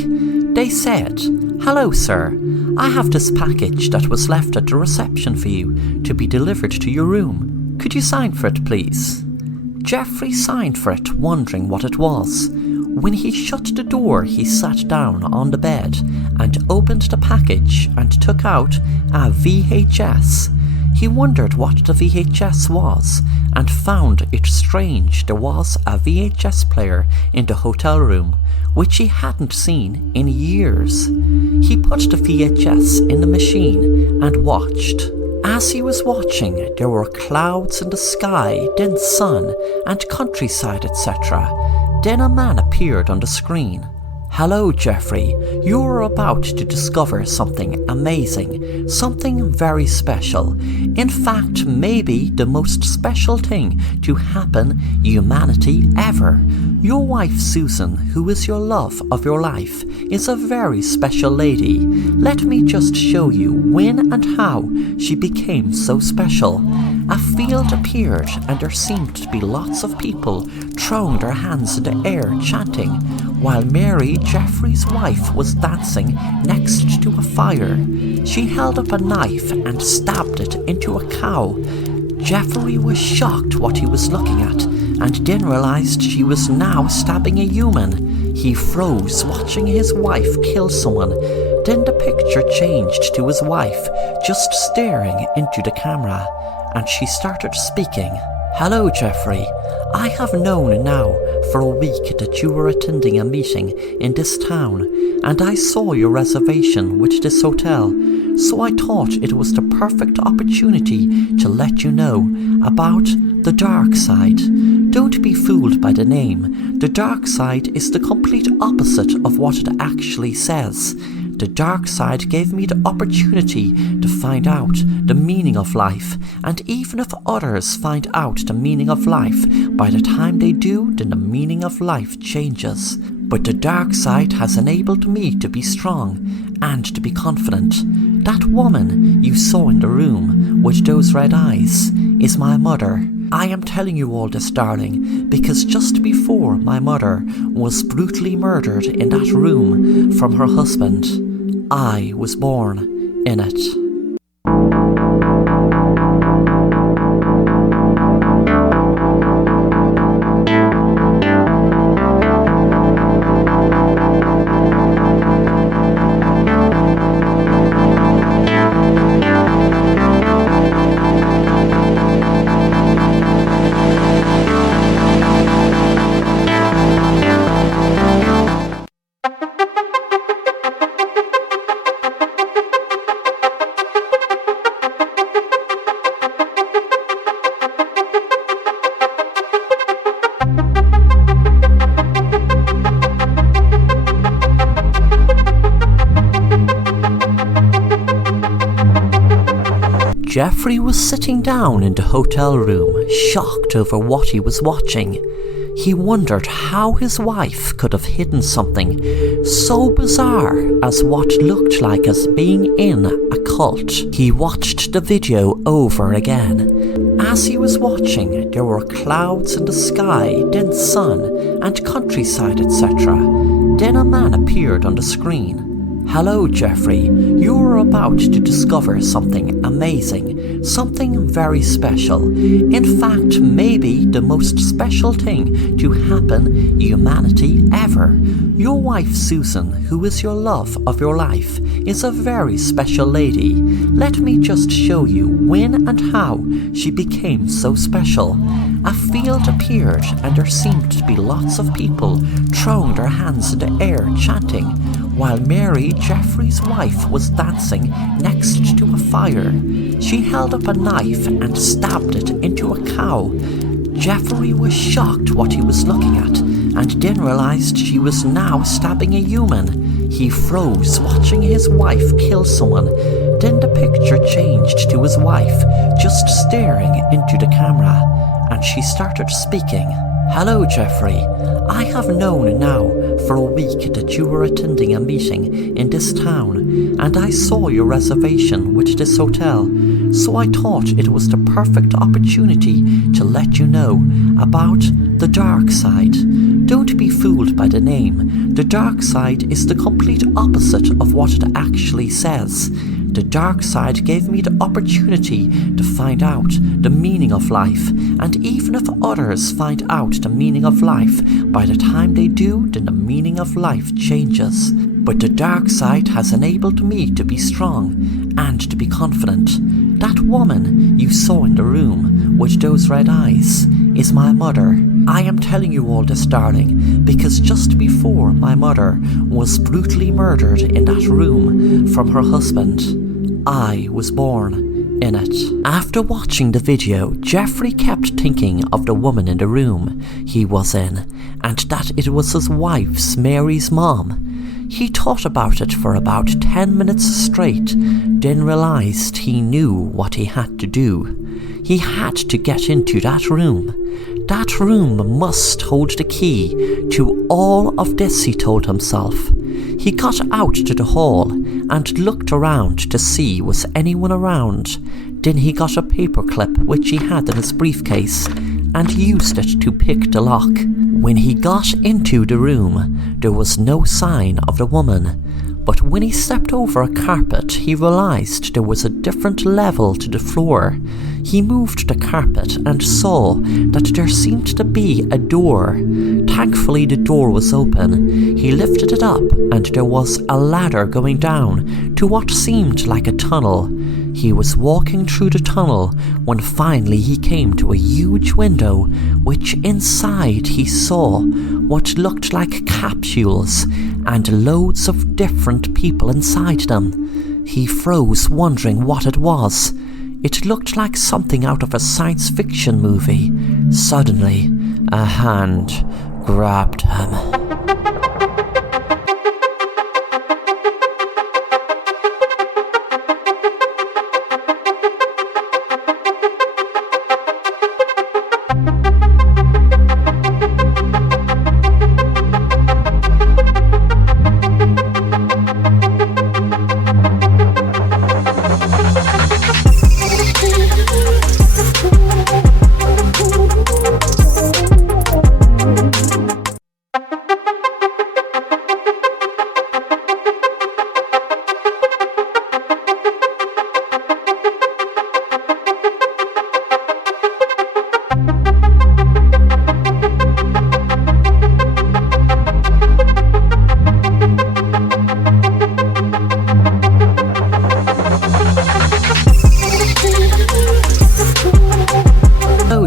They said, "Hello sir, I have this package that was left at the reception for you to be delivered to your room. Could you sign for it please?" Geoffrey signed for it, wondering what it was. When he shut the door, he sat down on the bed and opened the package and took out a VHS. He wondered what the VHS was and found it strange there was a VHS player in the hotel room, which he hadn't seen in years. He put the VHS in the machine and watched. As he was watching, there were clouds in the sky, then sun and countryside, etc. Then a man appeared on the screen. "Hello, Geoffrey. You are about to discover something amazing, something very special. In fact, maybe the most special thing to happen humanity ever. Your wife Susan, who is your love of your life, is a very special lady. Let me just show you when and how she became so special." A field appeared and there seemed to be lots of people throwing their hands in the air chanting, while Mary, Geoffrey's wife, was dancing next to a fire. She held up a knife and stabbed it into a cow. Geoffrey was shocked what he was looking at and then realized she was now stabbing a human. He froze watching his wife kill someone. Then the picture changed to his wife just staring into the camera, and she started speaking. "Hello, Geoffrey. I have known now for a week that you were attending a meeting in this town, and I saw your reservation with this hotel, so I thought it was the perfect opportunity to let you know about the dark side. Don't be fooled by the name. The dark side is the complete opposite of what it actually says. The dark side gave me the opportunity to find out the meaning of life, and even if others find out the meaning of life, by the time they do, then the meaning of life changes. But the dark side has enabled me to be strong and to be confident. That woman you saw in the room with those red eyes is my mother. I am telling you all this, darling, because just before my mother was brutally murdered in that room from her husband, I was born in it." Jeffrey was sitting down in the hotel room, shocked over what he was watching. He wondered how his wife could have hidden something so bizarre as what looked like as being in a cult. He watched the video over again. As he was watching, there were clouds in the sky, then sun and countryside, etc. Then a man appeared on the screen. "Hello, Jeffrey. You are about to discover something amazing, something very special. In fact, maybe the most special thing to happen humanity ever. Your wife Susan, who is your love of your life, is a very special lady. Let me just show you when and how she became so special." A field appeared and there seemed to be lots of people throwing their hands in the air chanting, while Mary, Jeffrey's wife, was dancing next to a fire. She held up a knife and stabbed it into a cow. Jeffrey was shocked what he was looking at, and then realized she was now stabbing a human. He froze, watching his wife kill someone. Then the picture changed to his wife, just staring into the camera, and she started speaking. "Hello, Jeffrey. I have known now for a week that you were attending a meeting in this town, and I saw your reservation with this hotel, so I thought it was the perfect opportunity to let you know about the dark side. Don't be fooled by the name. The dark side is the complete opposite of what it actually says. The dark side gave me the opportunity to find out the meaning of life, and even if others find out the meaning of life, by the time they do, then the meaning of life changes. But the dark side has enabled me to be strong and to be confident. That woman you saw in the room with those red eyes is my mother. I am telling you all this, darling, because just before my mother was brutally murdered in that room from her husband, I was born in it." After watching the video, Jeffrey kept thinking of the woman in the room he was in, and that it was his wife's, Mary's mom. He thought about it for about 10 minutes straight, then realized he knew what he had to do. He had to get into that room. That room must hold the key to all of this, he told himself. He got out to the hall and looked around to see was anyone around. Then he got a paperclip which he had in his briefcase and used it to pick the lock. When he got into the room, there was no sign of the woman. But when he stepped over a carpet, he realized there was a different level to the floor. He moved the carpet and saw that there seemed to be a door. Thankfully, the door was open. He lifted it up and there was a ladder going down to what seemed like a tunnel. He was walking through the tunnel when finally he came to a huge window, which inside he saw what looked like capsules and loads of different people inside them. He froze, wondering what it was. It looked like something out of a science fiction movie. Suddenly, a hand grabbed him.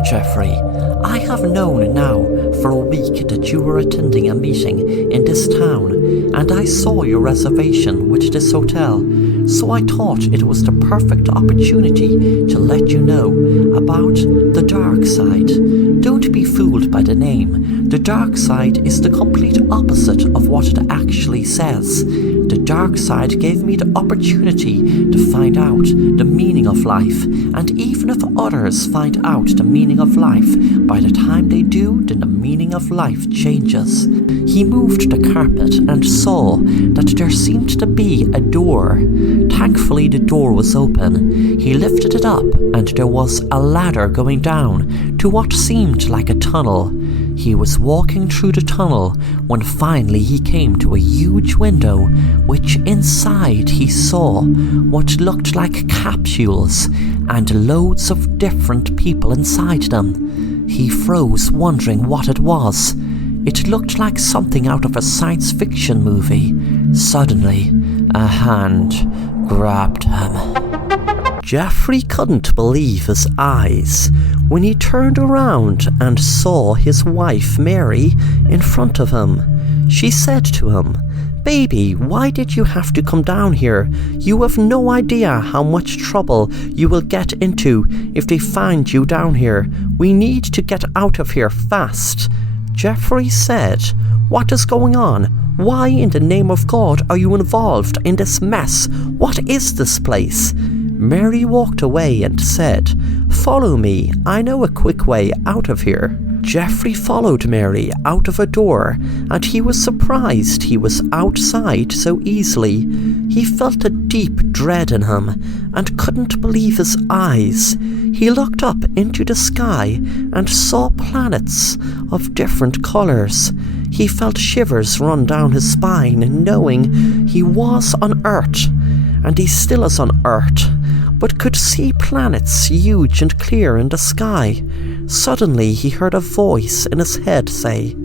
Jeffrey, I have known now for a week that you were attending a meeting in this town, and I saw your reservation with this hotel, so I thought it was the perfect opportunity to let you know about the dark side. Don't be fooled by the name. The dark side is the complete opposite of what it actually says. The dark side gave me the opportunity to find out the meaning of life, and even if others find out the meaning of life, by the time they do, then the meaning of life changes. He moved the carpet and saw that there seemed to be a door. Thankfully, the door was open. He lifted it up, and there was a ladder going down to what seemed like a tunnel. He was walking through the tunnel when finally he came to a huge window, which inside he saw what looked like capsules and loads of different people inside them. He froze, wondering what it was. It looked like something out of a science fiction movie. Suddenly, a hand grabbed him. Jeffrey couldn't believe his eyes when he turned around and saw his wife Mary in front of him. She said to him, "Baby, why did you have to come down here? You have no idea how much trouble you will get into if they find you down here. We need to get out of here fast." Jeffrey said, "What is going on? Why in the name of God are you involved in this mess? What is this place?" Mary walked away and said, "Follow me, I know a quick way out of here." Jeffrey followed Mary out of a door, and he was surprised he was outside so easily. He felt a deep dread in him and couldn't believe his eyes. He looked up into the sky and saw planets of different colours. He felt shivers run down his spine, knowing he was on Earth, and he still is on Earth, but could see planets huge and clear in the sky. Suddenly he heard a voice in his head say,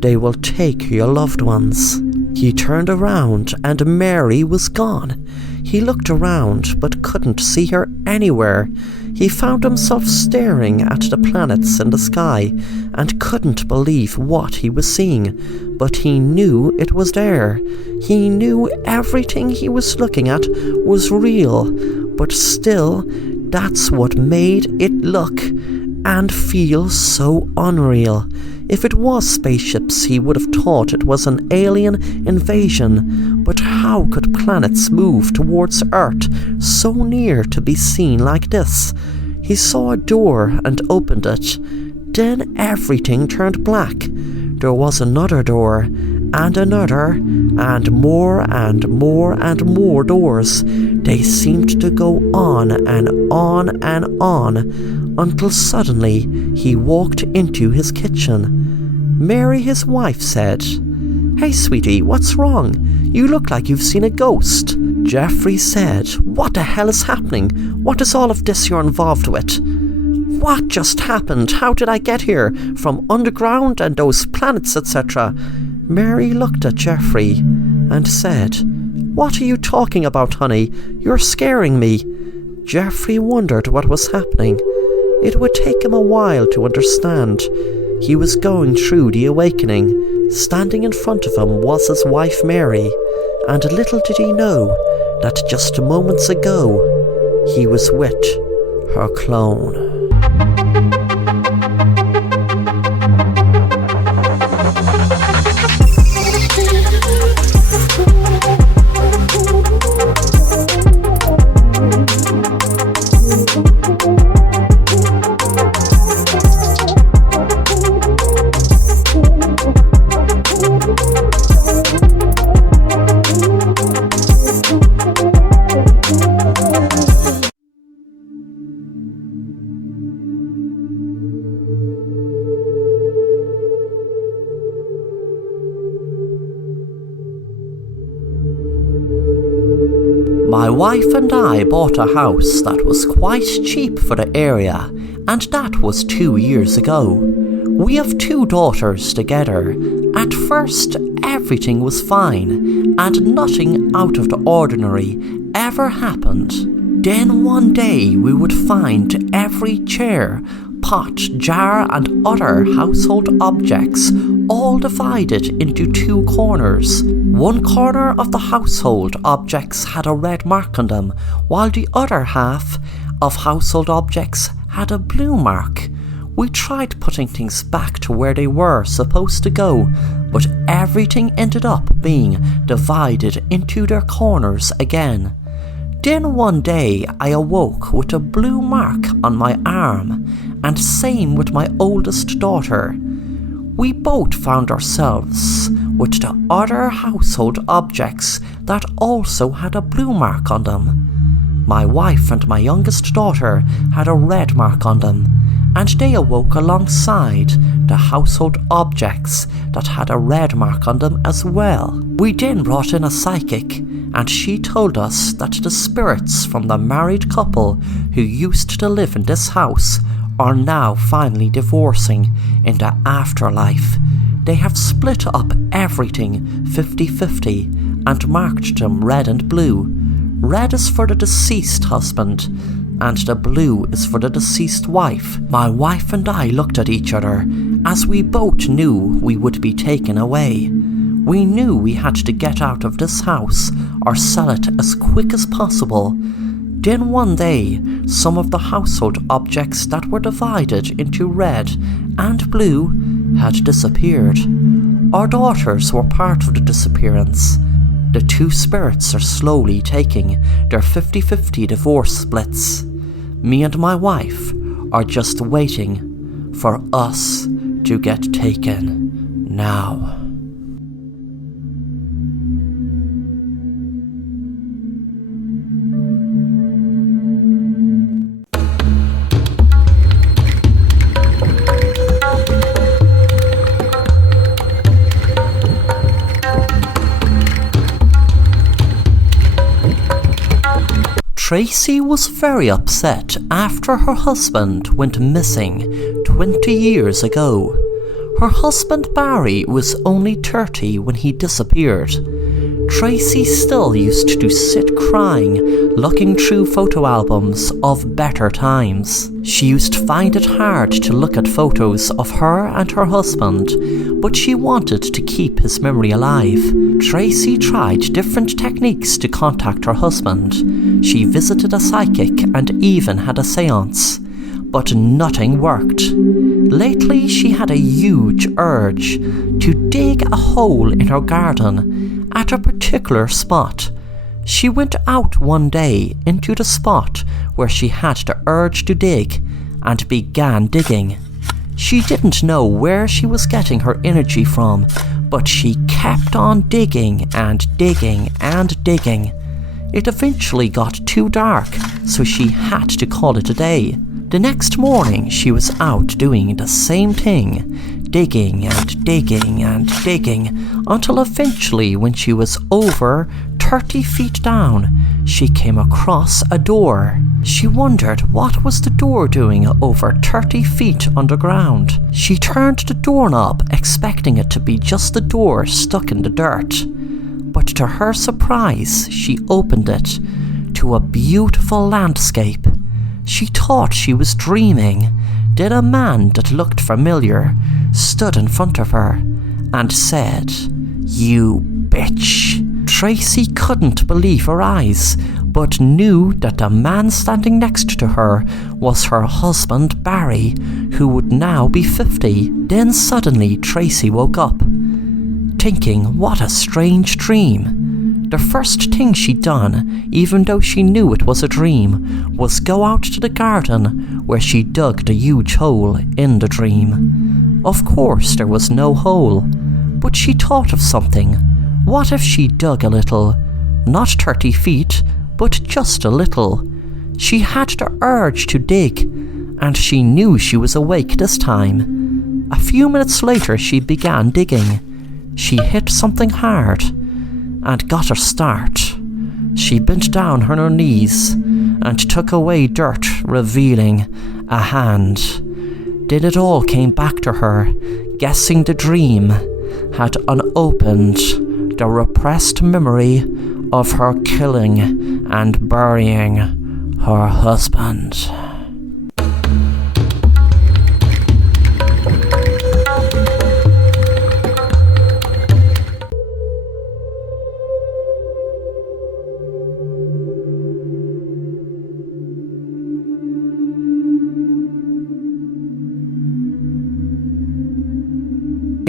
"They will take your loved ones." He turned around and Mary was gone. He looked around but couldn't see her anywhere. He found himself staring at the planets in the sky and couldn't believe what he was seeing, but he knew it was there. He knew everything he was looking at was real, but still, that's what made it look and feel so unreal. If it was spaceships, he would have thought it was an alien invasion, but how could planets move towards Earth so near to be seen like this? He saw a door and opened it. Then everything turned black. There was another door, and another, and more and more and more doors. They seemed to go on and on and on, until suddenly he walked into his kitchen. Mary, his wife, said, "Hey sweetie, what's wrong? You look like you've seen a ghost." Jeffrey said, "What the hell is happening? What is all of this you're involved with? What just happened? How did I get here? From underground and those planets, etc." Mary looked at Jeffrey and said, "What are you talking about, honey? You're scaring me." Jeffrey wondered what was happening. It would take him a while to understand. He was going through the awakening. Standing in front of him was his wife Mary, and little did he know that just moments ago he was with her clone. My wife and I bought a house that was quite cheap for the area, and that was 2 years ago. We have 2 daughters together. At first, everything was fine, and nothing out of the ordinary ever happened. Then one day we would find every chair, pot, jar and other household objects all divided into 2 corners. One corner of the household objects had a red mark on them, while the other half of household objects had a blue mark. We tried putting things back to where they were supposed to go, but everything ended up being divided into their corners again. Then one day I awoke with a blue mark on my arm, and same with my oldest daughter. We both found ourselves with the other household objects that also had a blue mark on them. My wife and my youngest daughter had a red mark on them, and they awoke alongside the household objects that had a red mark on them as well. We then brought in a psychic, and she told us that the spirits from the married couple who used to live in this house are now finally divorcing in the afterlife. They have split up everything 50-50 and marked them red and blue. Red is for the deceased husband, and the blue is for the deceased wife. My wife and I looked at each other, as we both knew we would be taken away. We knew we had to get out of this house or sell it as quick as possible. Then one day, some of the household objects that were divided into red and blue had disappeared. Our daughters were part of the disappearance. The two spirits are slowly taking their 50-50 divorce splits. Me and my wife are just waiting for us to get taken now. Tracy was very upset after her husband went missing 20 years ago. Her husband Barry was only 30 when he disappeared. Tracy still used to sit crying, looking through photo albums of better times. She used to find it hard to look at photos of her and her husband, but she wanted to keep his memory alive. Tracy tried different techniques to contact her husband. She visited a psychic and even had a seance, but nothing worked. Lately, she had a huge urge to dig a hole in her garden at a particular spot. She went out one day into the spot where she had the urge to dig and began digging. She didn't know where she was getting her energy from, but she kept on digging and digging and digging. It eventually got too dark, so she had to call it a day. The next morning she was out doing the same thing, digging and digging and digging, until eventually when she was over 30 feet down, she came across a door. She wondered what was the door doing over 30 feet underground. She turned the doorknob expecting it to be just the door stuck in the dirt. But to her surprise, she opened it to a beautiful landscape. She thought she was dreaming. Then a man that looked familiar stood in front of her and said, "You bitch." Tracy couldn't believe her eyes, but knew that the man standing next to her was her husband Barry, who would now be 50. Then suddenly Tracy woke up, thinking what a strange dream. The first thing she'd done, even though she knew it was a dream, was go out to the garden where she dug the huge hole in the dream. Of course there was no hole, but she thought of something. What if she dug a little? Not 30 feet, but just a little. She had the urge to dig, and she knew she was awake this time. A few minutes later she began digging. She hit something hard and got a start. She bent down on her knees and took away dirt, revealing a hand. Then it all came back to her, guessing the dream had unopened the repressed memory of her killing and burying her husband.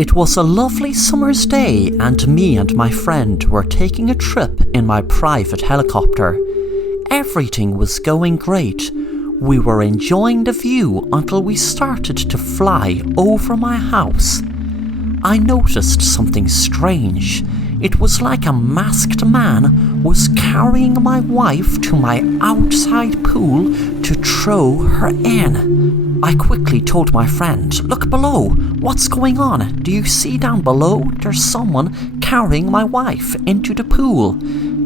It was a lovely summer's day, and me and my friend were taking a trip in my private helicopter. Everything was going great. We were enjoying the view until we started to fly over my house. I noticed something strange. It was like a masked man was carrying my wife to my outside pool to throw her in. I quickly told my friend, "Look below, what's going on? Do you see down below? There's someone carrying my wife into the pool."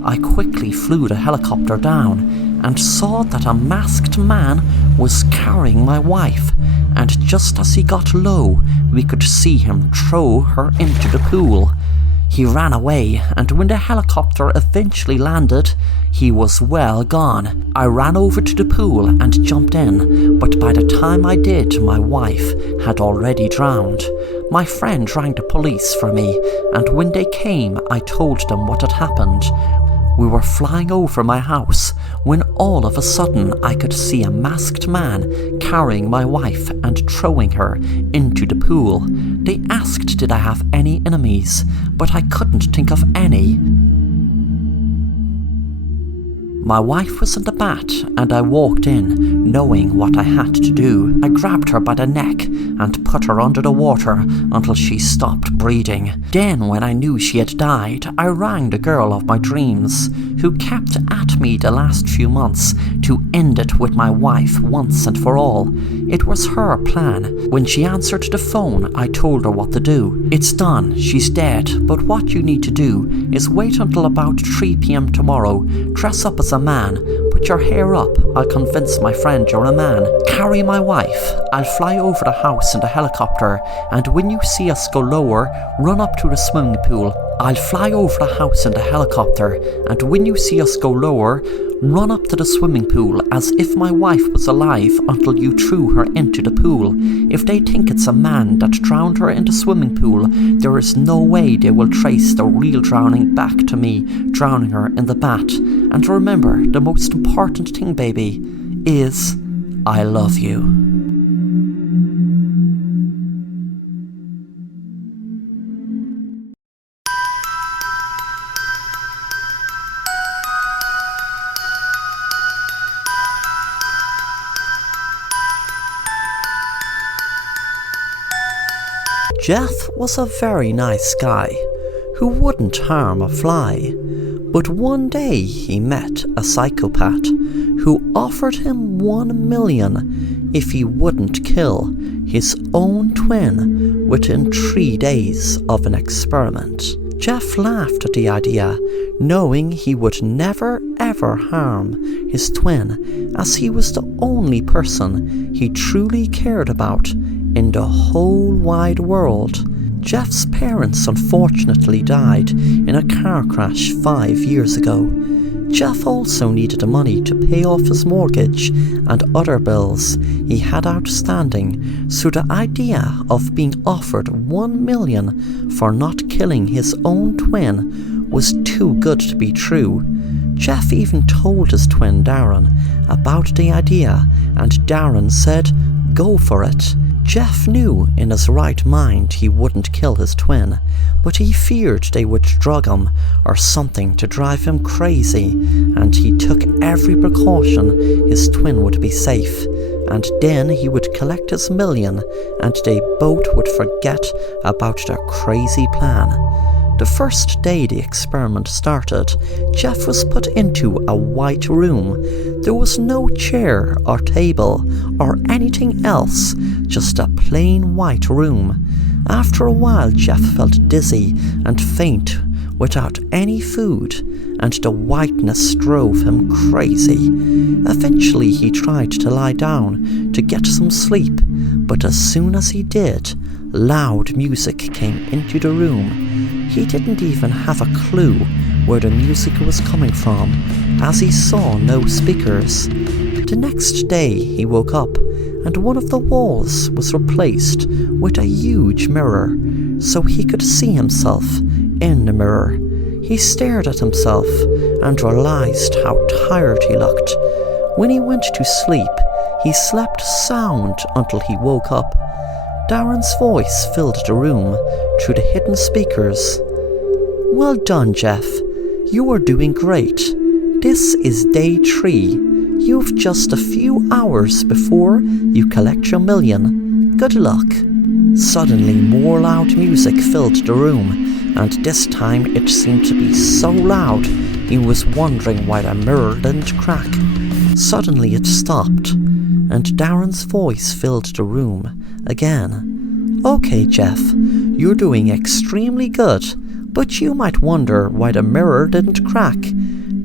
I quickly flew the helicopter down and saw that a masked man was carrying my wife, and just as he got low, we could see him throw her into the pool. He ran away, and when the helicopter eventually landed, he was well gone. I ran over to the pool and jumped in, but by the time I did, my wife had already drowned. My friend rang the police for me, and when they came, I told them what had happened. We were flying over my house when all of a sudden I could see a masked man carrying my wife and throwing her into the pool. They asked did I have any enemies, but I couldn't think of any. My wife was in the bat, and I walked in, knowing what I had to do. I grabbed her by the neck and put her under the water until she stopped breathing. Then, when I knew she had died, I rang the girl of my dreams, who kept at me the last few months to end it with my wife once and for all. It was her plan. When she answered the phone, I told her what to do. "It's done, she's dead, but what you need to do is wait until about 3 p.m. tomorrow, dress up as a man, put your hair up, I'll convince my friend you're a man, carry my wife, I'll fly over the house in the helicopter, and when you see us go lower, run up to the swimming pool. I'll fly over the house in the helicopter, and when you see us go lower, run up to the swimming pool as if my wife was alive until you threw her into the pool. If they think it's a man that drowned her in the swimming pool, there is no way they will trace the real drowning back to me drowning her in the bat. And remember, the most important thing, baby, is I love you." Jeff was a very nice guy who wouldn't harm a fly, but one day he met a psychopath who offered him 1 million if he wouldn't kill his own twin within 3 days of an experiment. Jeff laughed at the idea, knowing he would never ever harm his twin, as he was the only person he truly cared about in the whole wide world. Jeff's parents unfortunately died in a car crash 5 years ago. Jeff also needed the money to pay off his mortgage and other bills he had outstanding, so the idea of being offered 1 million for not killing his own twin was too good to be true. Jeff even told his twin Darren about the idea, and Darren said, "Go for it." Jeff knew in his right mind he wouldn't kill his twin, but he feared they would drug him or something to drive him crazy, and he took every precaution his twin would be safe, and then he would collect his million and they both would forget about their crazy plan. The first day the experiment started, Jeff was put into a white room. There was no chair or table or anything else, just a plain white room. After a while, Jeff felt dizzy and faint without any food, and the whiteness drove him crazy. Eventually, he tried to lie down to get some sleep, but as soon as he did, loud music came into the room. He didn't even have a clue where the music was coming from, as he saw no speakers. The next day he woke up, and one of the walls was replaced with a huge mirror, so he could see himself in the mirror. He stared at himself and realized how tired he looked. When he went to sleep, he slept sound until he woke up. Darren's voice filled the room through the hidden speakers. "Well done, Jeff. You are doing great. This is day 3. You've just a few hours before you collect your million. Good luck." Suddenly more loud music filled the room, and this time it seemed to be so loud he was wondering why the mirror didn't crack. Suddenly it stopped, and Darren's voice filled the room again. "Okay, Jeff, you're doing extremely good, but you might wonder why the mirror didn't crack.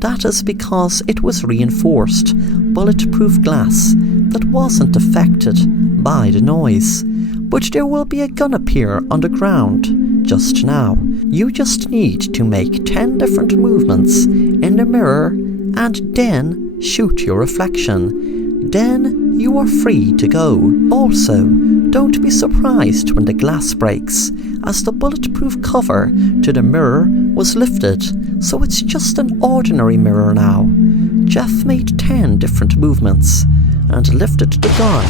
That is because it was reinforced, bulletproof glass that wasn't affected by the noise. But there will be a gun appear on the ground just now. You just need to make 10 different movements in the mirror and then shoot your reflection. Then you are free to go. Also, don't be surprised when the glass breaks, as the bulletproof cover to the mirror was lifted, so it's just an ordinary mirror now." Jeff made 10 different movements and lifted the gun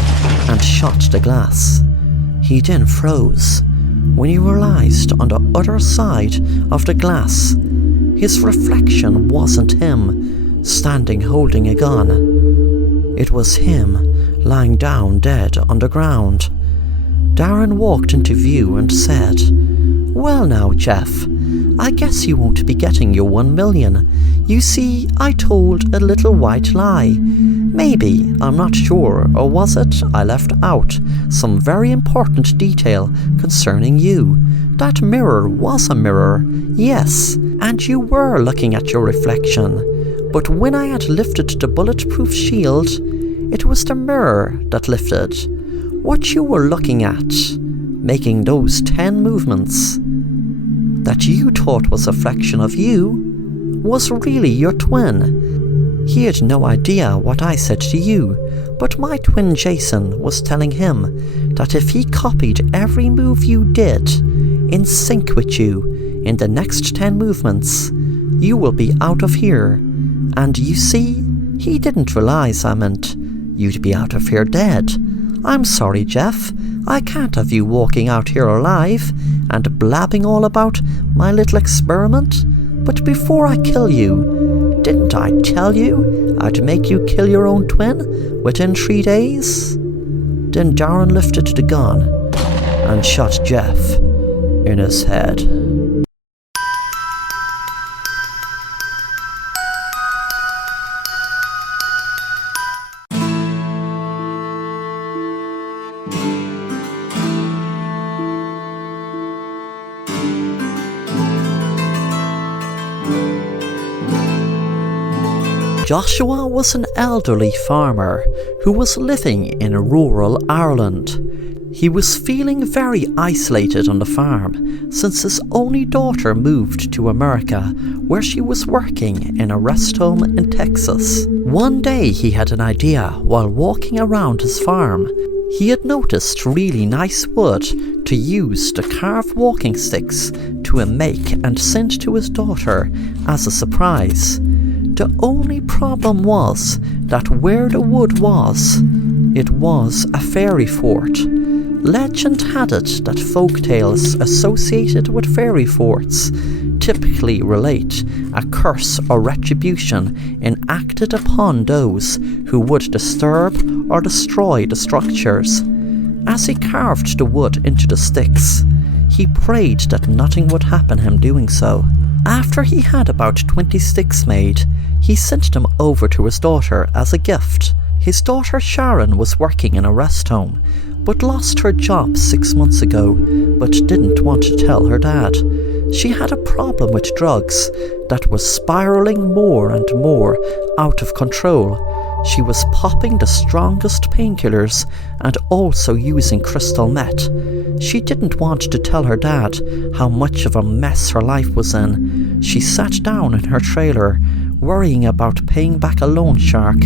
and shot the glass. He then froze when he realized on the other side of the glass, his reflection wasn't him standing holding a gun. It was him lying down dead on the ground. Darren walked into view and said, "Well now, Jeff, I guess you won't be getting your 1 million. You see, I told a little white lie. Maybe, I'm not sure, or was it I left out some very important detail concerning you? That mirror was a mirror, yes, and you were looking at your reflection. But when I had lifted the bulletproof shield, it was the mirror that lifted. What you were looking at, making those 10 movements, that you thought was a reflection of you, was really your twin. He had no idea what I said to you, but my twin Jason was telling him that if he copied every move you did in sync with you in the next 10 movements, you will be out of here. And you see, he didn't realize I meant you'd be out of here dead. I'm sorry, Jeff, I can't have you walking out here alive and blabbing all about my little experiment. But before I kill you, didn't I tell you I'd make you kill your own twin within 3 days?" Then Darren lifted the gun and shot Jeff in his head. Joshua was an elderly farmer who was living in rural Ireland. He was feeling very isolated on the farm since his only daughter moved to America, where she was working in a rest home in Texas. One day he had an idea while walking around his farm. He had noticed really nice wood to use to carve walking sticks to make and send to his daughter as a surprise. The only problem was that where the wood was, it was a fairy fort. Legend had it that folk tales associated with fairy forts typically relate a curse or retribution enacted upon those who would disturb or destroy the structures. As he carved the wood into the sticks, he prayed that nothing would happen him doing so. After he had about 20 sticks made, he sent them over to his daughter as a gift. His daughter Sharon was working in a rest home, but lost her job 6 months ago, but didn't want to tell her dad. She had a problem with drugs that was spiraling more and more out of control. She was popping the strongest painkillers and also using crystal meth. She didn't want to tell her dad how much of a mess her life was in. She sat down in her trailer, worrying about paying back a loan shark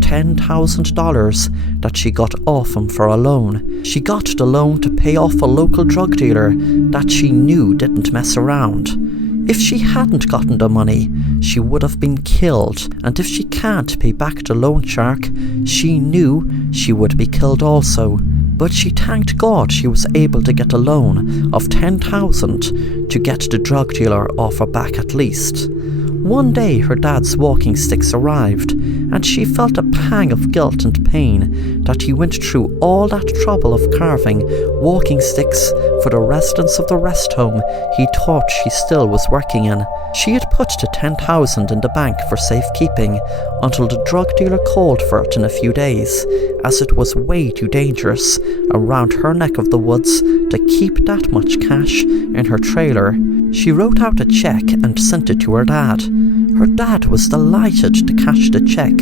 $10,000 that she got off him for a loan. She got the loan to pay off a local drug dealer that she knew didn't mess around. If she hadn't gotten the money, she would have been killed, and if she can't pay back the loan shark, she knew she would be killed also. but she thanked God she was able to get a loan of $10,000 to get the drug dealer off her back at least. One day her dad's walking sticks arrived, and she felt a pang of guilt and pain that he went through all that trouble of carving walking sticks for the residents of the rest home he thought she still was working in. She had put the $10,000 in the bank for safekeeping until the drug dealer called for it in a few days, as it was way too dangerous around her neck of the woods to keep that much cash in her trailer. She wrote out a check and sent it to her dad. Her dad was delighted to cash the check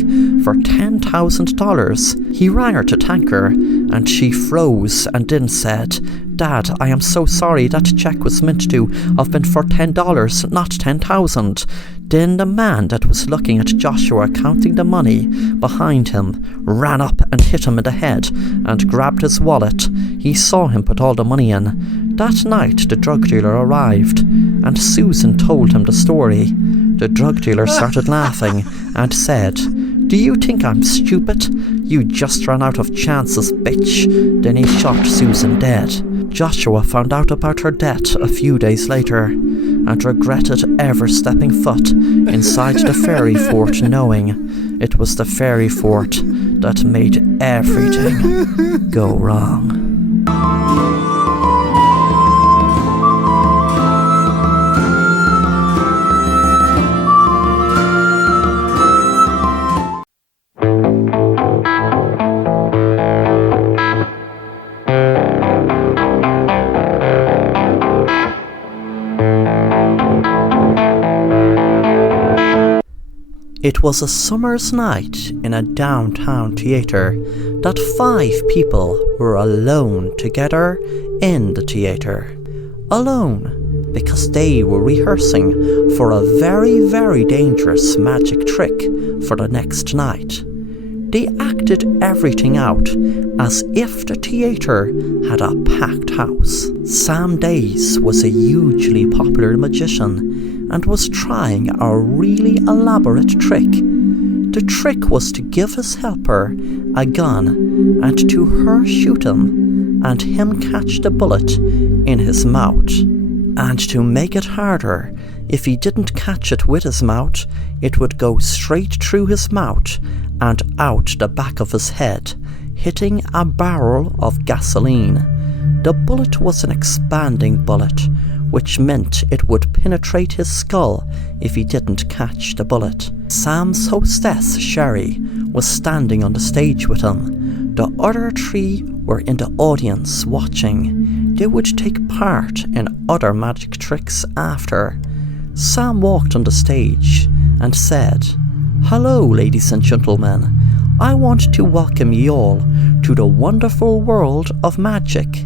for $10,000. He rang her to thank her, and she froze and then said, "Dad, I am so sorry, that check was meant to have been for $10, not $10,000. Then the man that was looking at Joshua counting the money behind him ran up and hit him in the head and grabbed his wallet. He saw him put all the money in. That night the drug dealer arrived, and Susan told him the story. The drug dealer started laughing and said, "Do you think I'm stupid? You just ran out of chances, bitch." Then he shot Susan dead. Joshua found out about her death a few days later and regretted ever stepping foot inside the fairy fort, knowing it was the fairy fort that made everything go wrong. It was a summer's night in a downtown theatre that 5 people were alone together in the theatre. Alone because they were rehearsing for a very, very dangerous magic trick for the next night. They acted everything out as if the theatre had a packed house. Sam Days was a hugely popular magician and was trying a really elaborate trick. The trick was to give his helper a gun and to her shoot him and him catch the bullet in his mouth. And to make it harder, if he didn't catch it with his mouth, it would go straight through his mouth and out the back of his head, hitting a barrel of gasoline. The bullet was an expanding bullet, which meant it would penetrate his skull if he didn't catch the bullet. Sam's hostess, Sherry, was standing on the stage with him. The other 3 were in the audience watching. They would take part in other magic tricks after. Sam walked on the stage and said, "Hello, ladies and gentlemen. I want to welcome you all to the wonderful world of magic.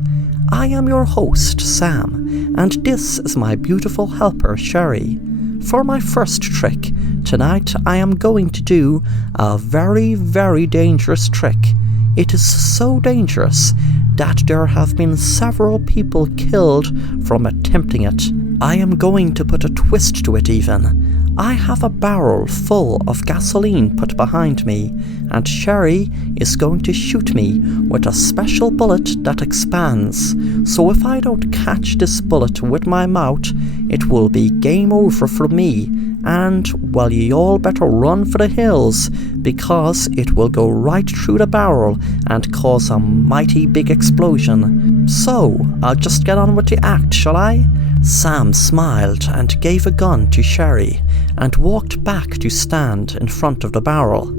I am your host, Sam, and this is my beautiful helper, Sherry. For my first trick, tonight I am going to do a very, very dangerous trick. It is so dangerous that there have been several people killed from attempting it. I am going to put a twist to it even. I have a barrel full of gasoline put behind me, and Sherry is going to shoot me with a special bullet that expands. So if I don't catch this bullet with my mouth, it will be game over for me, and, well, you all better run for the hills, because it will go right through the barrel and cause a mighty big explosion. So, I'll just get on with the act, shall I?" Sam smiled and gave a gun to Sherry and walked back to stand in front of the barrel.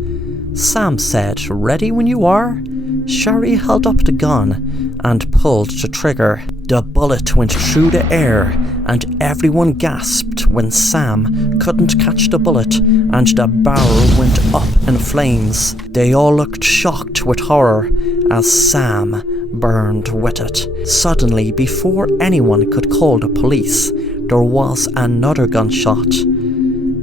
Sam said, "Ready when you are?" Sherry held up the gun and pulled the trigger. The bullet went through the air and everyone gasped when Sam couldn't catch the bullet and the barrel went up in flames. They all looked shocked with horror as Sam burned with it. Suddenly, before anyone could call the police, there was another gunshot,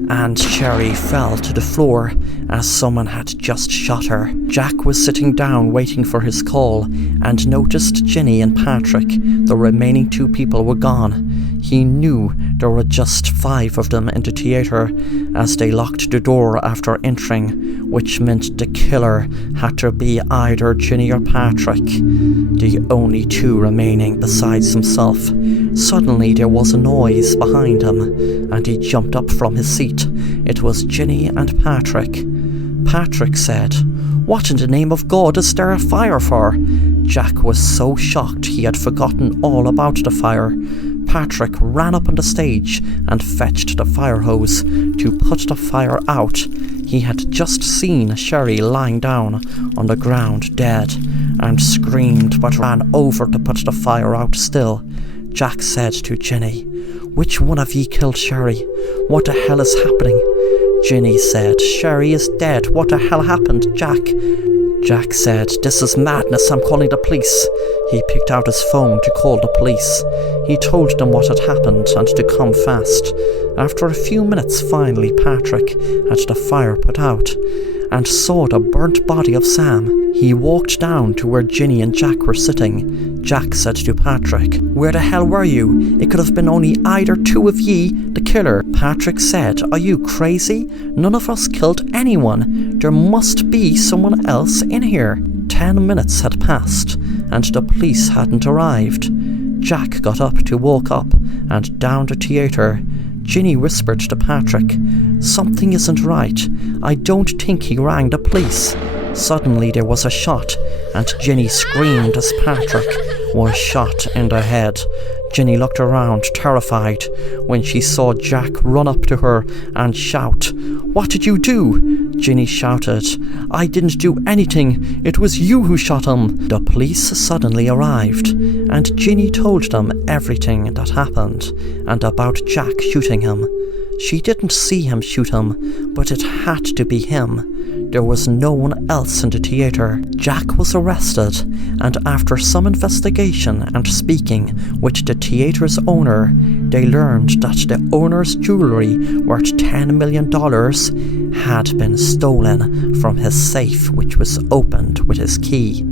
and Sherry fell to the floor as someone had just shot her. Jack was sitting down waiting for his call and noticed Ginny and Patrick, the remaining 2 people, were gone. He knew there were just 5 of them in the theatre as they locked the door after entering, which meant the killer had to be either Ginny or Patrick, the only 2 remaining besides himself. Suddenly there was a noise behind him, and he jumped up from his seat. It was Ginny and Patrick. Patrick said, "What in the name of God is there a fire for?" Jack was so shocked he had forgotten all about the fire. Patrick ran up on the stage and fetched the fire hose to put the fire out. He had just seen Sherry lying down on the ground dead and screamed but ran over to put the fire out still. Jack said to Ginny, "Which one of ye killed Sherry? What the hell is happening?" Ginny said, "Sherry is dead. What the hell happened, Jack?" Jack said, "This is madness. I'm calling the police." He picked out his phone to call the police. He told them what had happened and to come fast. After a few minutes, finally Patrick had the fire put out and saw the burnt body of Sam. He walked down to where Ginny and Jack were sitting. Jack said to Patrick, "Where the hell were you? It could have been only either 2 of ye, the killer." Patrick said, "Are you crazy? None of us killed anyone. There must be someone else in here." 10 minutes had passed, and the police hadn't arrived. Jack got up to walk up and down the theatre. Ginny whispered to Patrick, "Something isn't right. I don't think he rang the police." Suddenly there was a shot, and Ginny screamed as Patrick was shot in the head. Ginny looked around, terrified, when she saw Jack run up to her and shout, "What did you do?" Ginny shouted, "I didn't do anything. It was you who shot him." The police suddenly arrived, and Ginny told them everything that happened, and about Jack shooting him. She didn't see him shoot him, but it had to be him. There was no one else in the theatre. Jack was arrested, and after some investigation and speaking with the theatre's owner, they learned that the owner's jewellery worth $10 million had been stolen from his safe, which was opened with his key.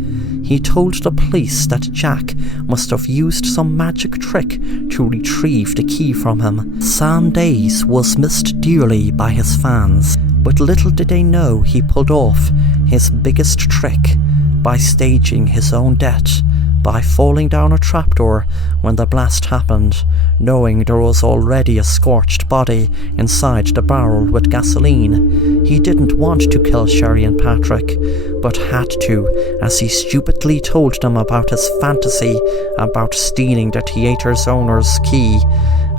He told the police that Jack must have used some magic trick to retrieve the key from him. Sam Days was missed dearly by his fans, but little did they know he pulled off his biggest trick by staging his own death, by falling down a trapdoor when the blast happened, knowing there was already a scorched body inside the barrel with gasoline. He didn't want to kill Sherry and Patrick, but had to, as he stupidly told them about his fantasy about stealing the theatre's owner's key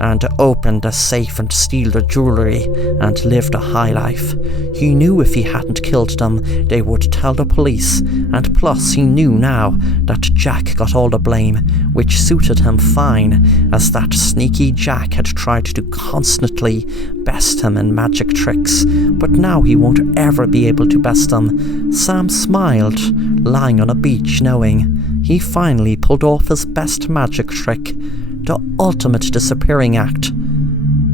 and open the safe and steal the jewellery and live the high life. He knew if he hadn't killed them, they would tell the police, and plus he knew now that Jack got all the blame, which suited him fine, as that sneaky Jack had tried to constantly best him in magic tricks, but now he won't ever be able to best him. Sam smiled, lying on a beach, knowing he finally pulled off his best magic trick, the ultimate disappearing act,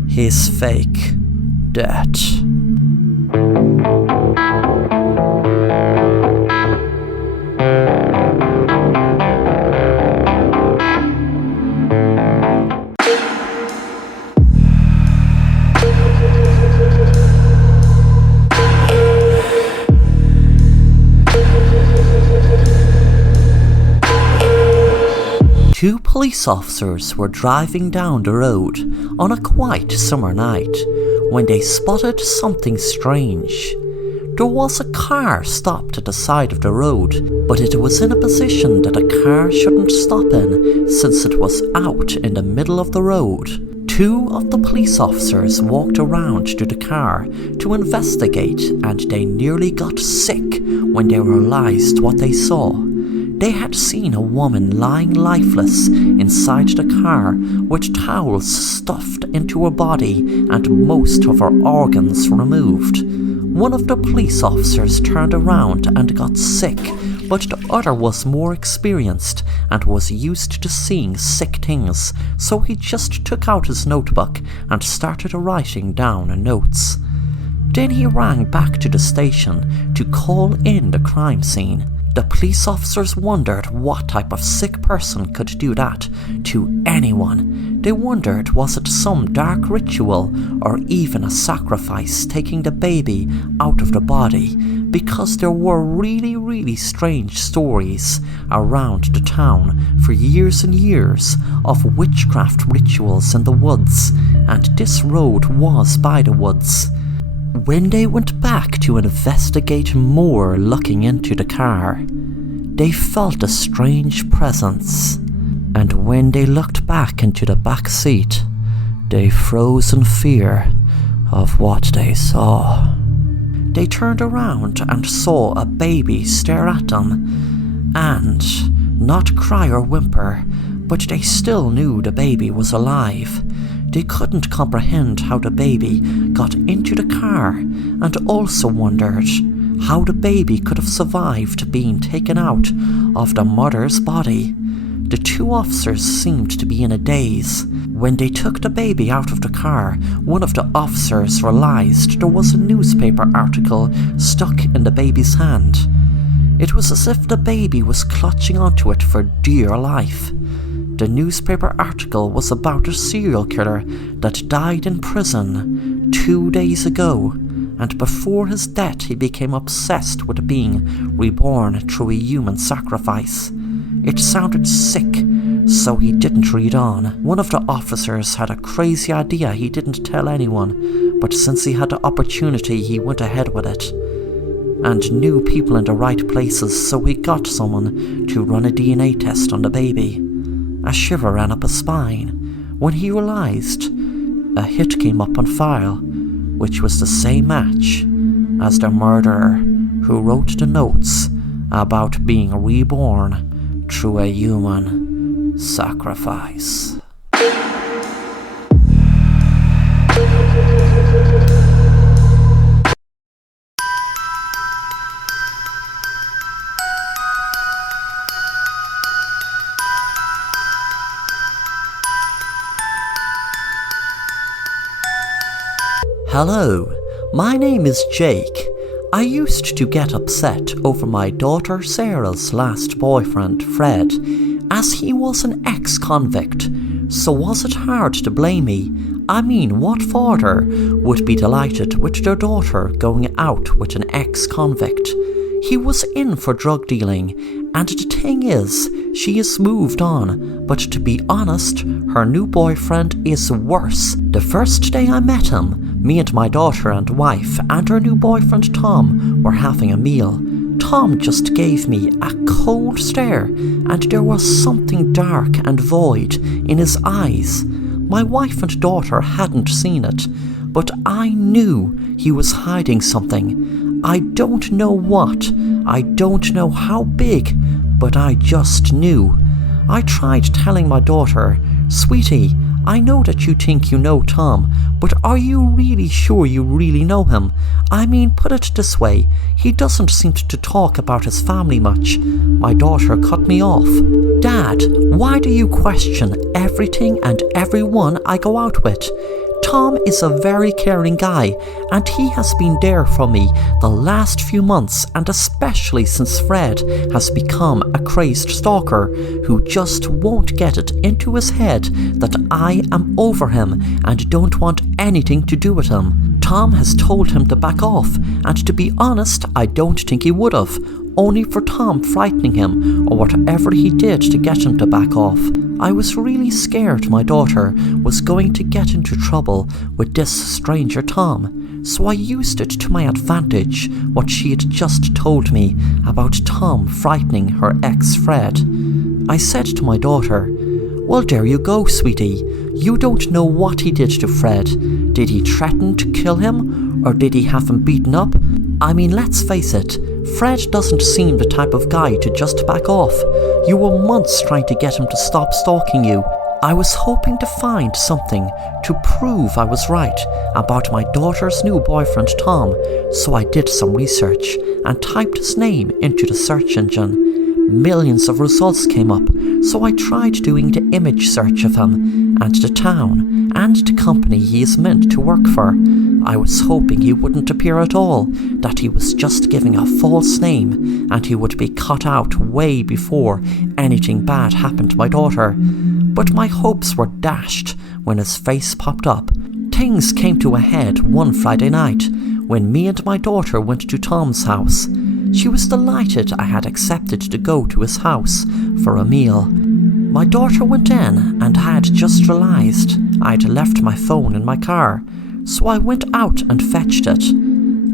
his fake death. Two police officers were driving down the road on a quiet summer night when they spotted something strange. There was a car stopped at the side of the road, but it was in a position that a car shouldn't stop in since it was out in the middle of the road. Two of the police officers walked around to the car to investigate, and they nearly got sick when they realized what they saw. They had seen a woman lying lifeless inside the car with towels stuffed into her body and most of her organs removed. One of the police officers turned around and got sick, but the other was more experienced and was used to seeing sick things, so he just took out his notebook and started writing down notes. Then he rang back to the station to call in the crime scene. The police officers wondered what type of sick person could do that to anyone. They wondered, was it some dark ritual or even a sacrifice taking the baby out of the body, because there were really strange stories around the town for years and years of witchcraft rituals in the woods, and this road was by the woods. When they went back to investigate more, looking into the car, they felt a strange presence, and when they looked back into the back seat, they froze in fear of what they saw. They turned around and saw a baby stare at them, and not cry or whimper, but they still knew the baby was alive. They couldn't comprehend how the baby got into the car, and also wondered how the baby could have survived being taken out of the mother's body. The two officers seemed to be in a daze. When they took the baby out of the car, one of the officers realized there was a newspaper article stuck in the baby's hand. It was as if the baby was clutching onto it for dear life. The newspaper article was about a serial killer that died in prison 2 days ago, and before his death he became obsessed with being reborn through a human sacrifice. It sounded sick, so he didn't read on. One of the officers had a crazy idea he didn't tell anyone, but since he had the opportunity he went ahead with it, and knew people in the right places, so he got someone to run a DNA test on the baby. A shiver ran up his spine when he realized a hit came up on file, which was the same match as the murderer who wrote the notes about being reborn through a human sacrifice. Hello, my name is Jake. I used to get upset over my daughter Sarah's last boyfriend, Fred, as he was an ex-convict. So was it hard to blame me? I mean, what father would be delighted with their daughter going out with an ex-convict? He was in for drug dealing, and the thing is, she has moved on, but to be honest, her new boyfriend is worse. The first day I met him, me and my daughter and wife and her new boyfriend Tom were having a meal. Tom just gave me a cold stare, and there was something dark and void in his eyes. My wife and daughter hadn't seen it, but I knew he was hiding something. I don't know what, I don't know how big, but I just knew. I tried telling my daughter, "Sweetie, I know that you think you know Tom, but are you really sure you really know him? I mean, put it this way, he doesn't seem to talk about his family much." My daughter cut me off. "Dad, why do you question everything and everyone I go out with? Tom is a very caring guy, and he has been there for me the last few months, and especially since Fred has become a crazed stalker who just won't get it into his head that I am over him and don't want anything to do with him. Tom has told him to back off, and to be honest, I don't think he would have, only for Tom frightening him or whatever he did to get him to back off. I was really scared my daughter was going to get into trouble with this stranger Tom, so I used it to my advantage what she had just told me about Tom frightening her ex Fred. I said to my daughter, "Well, there you go, sweetie. You don't know what he did to Fred. Did he threaten to kill him, or did he have him beaten up? I mean, let's face it, Fred doesn't seem the type of guy to just back off. You were months trying to get him to stop stalking you. I was hoping to find something to prove I was right about my daughter's new boyfriend Tom, so I did some research and typed his name into the search engine. Millions of results came up, so I tried doing the image search of him and the town and the company he is meant to work for. I was hoping he wouldn't appear at all, that he was just giving a false name and he would be cut out way before anything bad happened to my daughter. But my hopes were dashed when his face popped up. Things came to a head one Friday night when me and my daughter went to Tom's house. She was delighted I had accepted to go to his house for a meal. My daughter went in and I had just realised I'd left my phone in my car, so I went out and fetched it.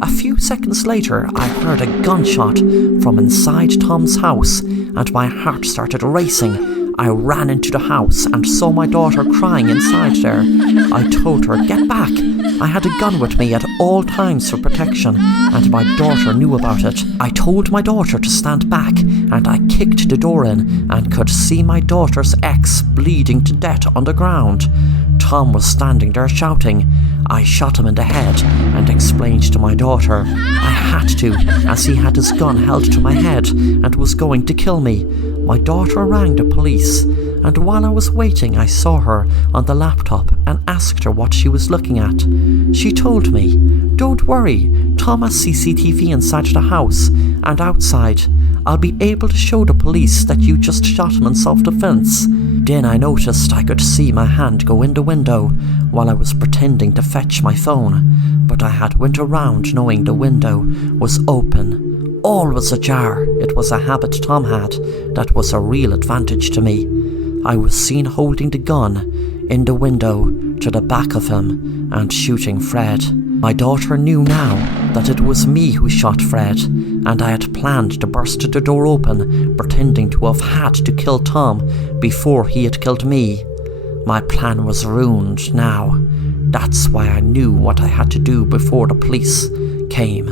A few seconds later, I heard a gunshot from inside Tom's house and my heart started racing. I ran into the house and saw my daughter crying inside there. I told her, "Get back." I had a gun with me at all times for protection, and my daughter knew about it. I told my daughter to stand back, and I kicked the door in and could see my daughter's ex bleeding to death on the ground. Tom was standing there shouting. I shot him in the head and explained to my daughter I had to, as he had his gun held to my head and was going to kill me. My daughter rang the police, and while I was waiting I saw her on the laptop and asked her what she was looking at. She told me, "Don't worry, Tom has CCTV inside the house and outside. I'll be able to show the police that you just shot him in self-defense." Then I noticed I could see my hand go in the window while I was pretending to fetch my phone, but I had went around knowing the window was open. All was ajar. It was a habit Tom had that was a real advantage to me. I was seen holding the gun in the window to the back of him and shooting Fred. My daughter knew now that it was me who shot Fred, and I had planned to burst the door open, pretending to have had to kill Tom before he had killed me. My plan was ruined now. That's why I knew what I had to do before the police came.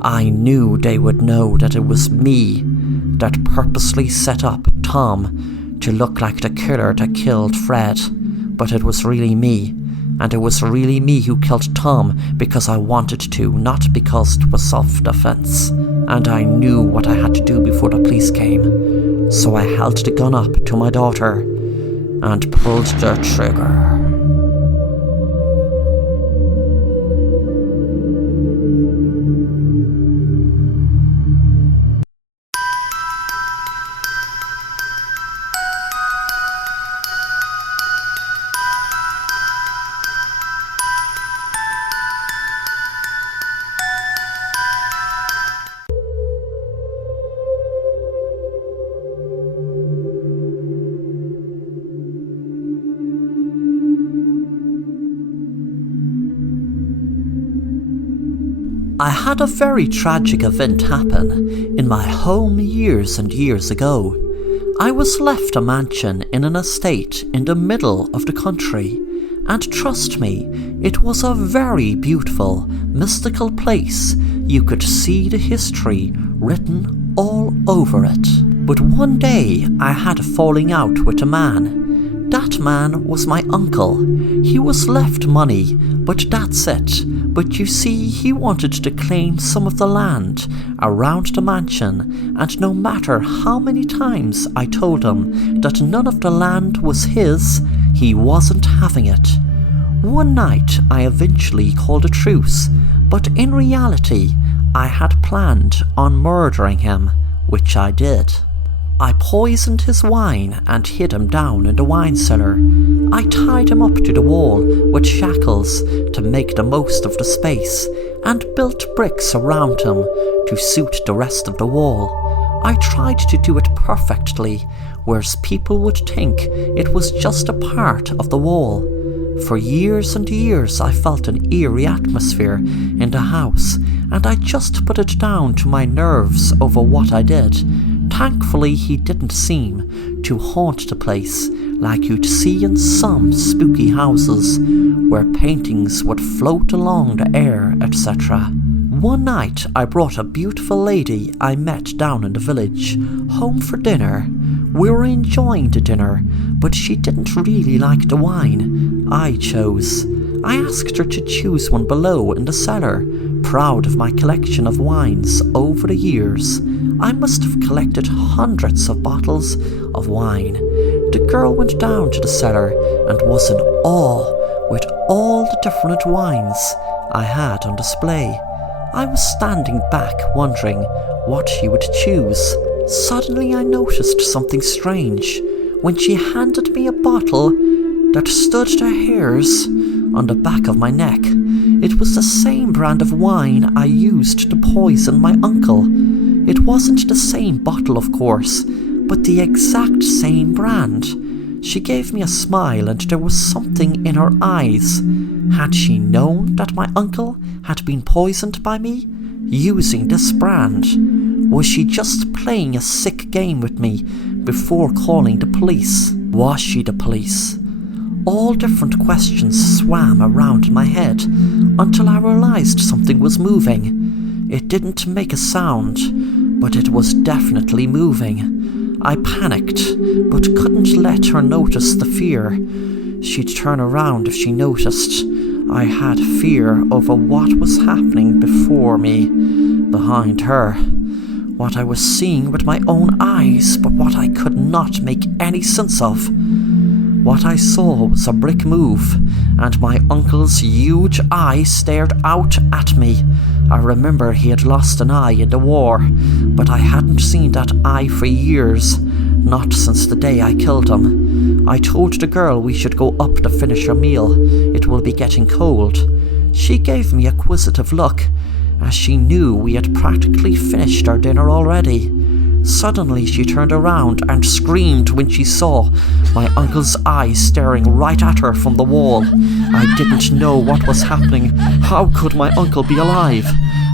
I knew they would know that it was me that purposely set up Tom to look like the killer that killed Fred, but it was really me. And it was really me who killed Tom because I wanted to, not because it was self-defense. And I knew what I had to do before the police came. So I held the gun up to my daughter and pulled the trigger. I had a very tragic event happen in my home years and years ago. I was left a mansion in an estate in the middle of the country, and trust me, it was a very beautiful, mystical place. You could see the history written all over it. But one day I had a falling out with a man. That man was my uncle. He was left money, but that's it. But you see, he wanted to claim some of the land around the mansion, and no matter how many times I told him that none of the land was his, he wasn't having it. One night I eventually called a truce, but in reality I had planned on murdering him, which I did. I poisoned his wine and hid him down in the wine cellar. I tied him up to the wall with shackles to make the most of the space, and built bricks around him to suit the rest of the wall. I tried to do it perfectly, whereas people would think it was just a part of the wall. For years and years I felt an eerie atmosphere in the house, and I just put it down to my nerves over what I did. Thankfully, he didn't seem to haunt the place like you'd see in some spooky houses, where paintings would float along the air, etc. One night, I brought a beautiful lady I met down in the village home for dinner. We were enjoying the dinner, but she didn't really like the wine I chose. I asked her to choose one below in the cellar, proud of my collection of wines over the years. I must have collected hundreds of bottles of wine. The girl went down to the cellar and was in awe with all the different wines I had on display. I was standing back wondering what she would choose. Suddenly I noticed something strange when she handed me a bottle that stood to hairs on the back of my neck. It was the same brand of wine I used to poison my uncle. It wasn't the same bottle, of course, but the exact same brand. She gave me a smile and there was something in her eyes. Had she known that my uncle had been poisoned by me using this brand? Was she just playing a sick game with me before calling the police? Was she the police? All different questions swam around in my head until I realized something was moving. It didn't make a sound, but it was definitely moving. I panicked, but couldn't let her notice the fear. She'd turn around if she noticed. I had fear over what was happening before me, behind her. What I was seeing with my own eyes, but what I could not make any sense of. What I saw was a brick move, and my uncle's huge eye stared out at me. I remember he had lost an eye in the war, but I hadn't seen that eye for years, not since the day I killed him. I told the girl we should go up to finish our meal. It will be getting cold. She gave me a quizzitive look, as she knew we had practically finished our dinner already. Suddenly she turned around and screamed when she saw my uncle's eyes staring right at her from the wall. I didn't know what was happening. How could my uncle be alive?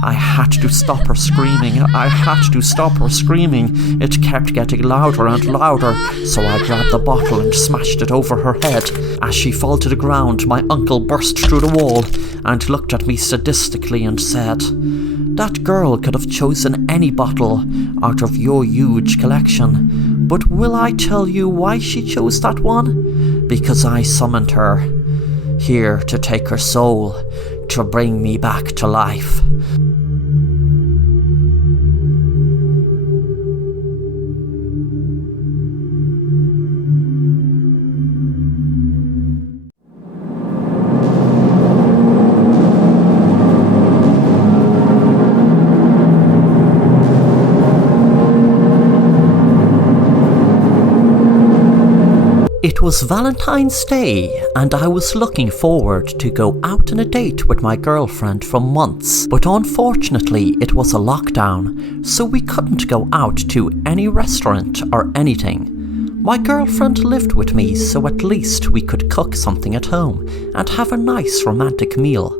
I had to stop her screaming. I had to stop her screaming. It kept getting louder and louder, so I grabbed the bottle and smashed it over her head. As she fell to the ground, my uncle burst through the wall and looked at me sadistically and said, "That girl could have chosen any bottle out of your huge collection. But will I tell you why she chose that one? Because I summoned her, here to take her soul, to bring me back to life." It was Valentine's Day, and I was looking forward to go out on a date with my girlfriend for months, but unfortunately it was a lockdown, so we couldn't go out to any restaurant or anything. My girlfriend lived with me, so at least we could cook something at home and have a nice romantic meal.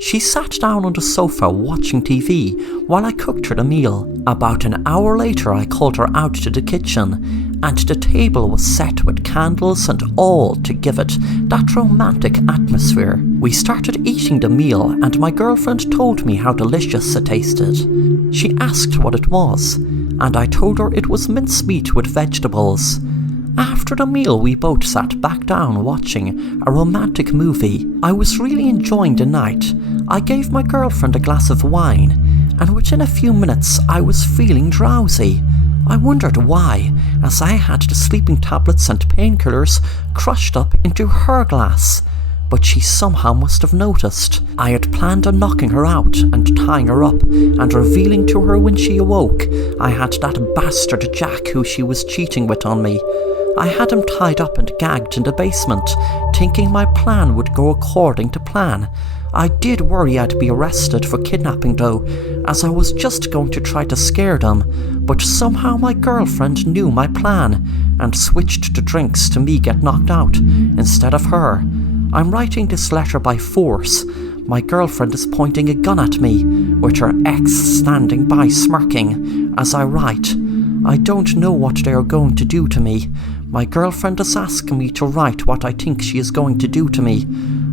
She sat down on the sofa watching TV while I cooked her the meal. About an hour later I called her out to the kitchen, and the table was set with candles and all to give it that romantic atmosphere. We started eating the meal and my girlfriend told me how delicious it tasted. She asked what it was, and I told her it was mincemeat with vegetables. After the meal we both sat back down watching a romantic movie. I was really enjoying the night. I gave my girlfriend a glass of wine, and within a few minutes I was feeling drowsy. I wondered why, as I had the sleeping tablets and painkillers crushed up into her glass. But she somehow must have noticed. I had planned on knocking her out and tying her up and revealing to her when she awoke I had that bastard Jack who she was cheating with on me. I had him tied up and gagged in the basement, thinking my plan would go according to plan. I did worry I'd be arrested for kidnapping though, as I was just going to try to scare them, but somehow my girlfriend knew my plan and switched the drinks to me get knocked out instead of her. I'm writing this letter by force. My girlfriend is pointing a gun at me, with her ex standing by smirking as I write. I don't know what they are going to do to me. My girlfriend is asking me to write what I think she is going to do to me.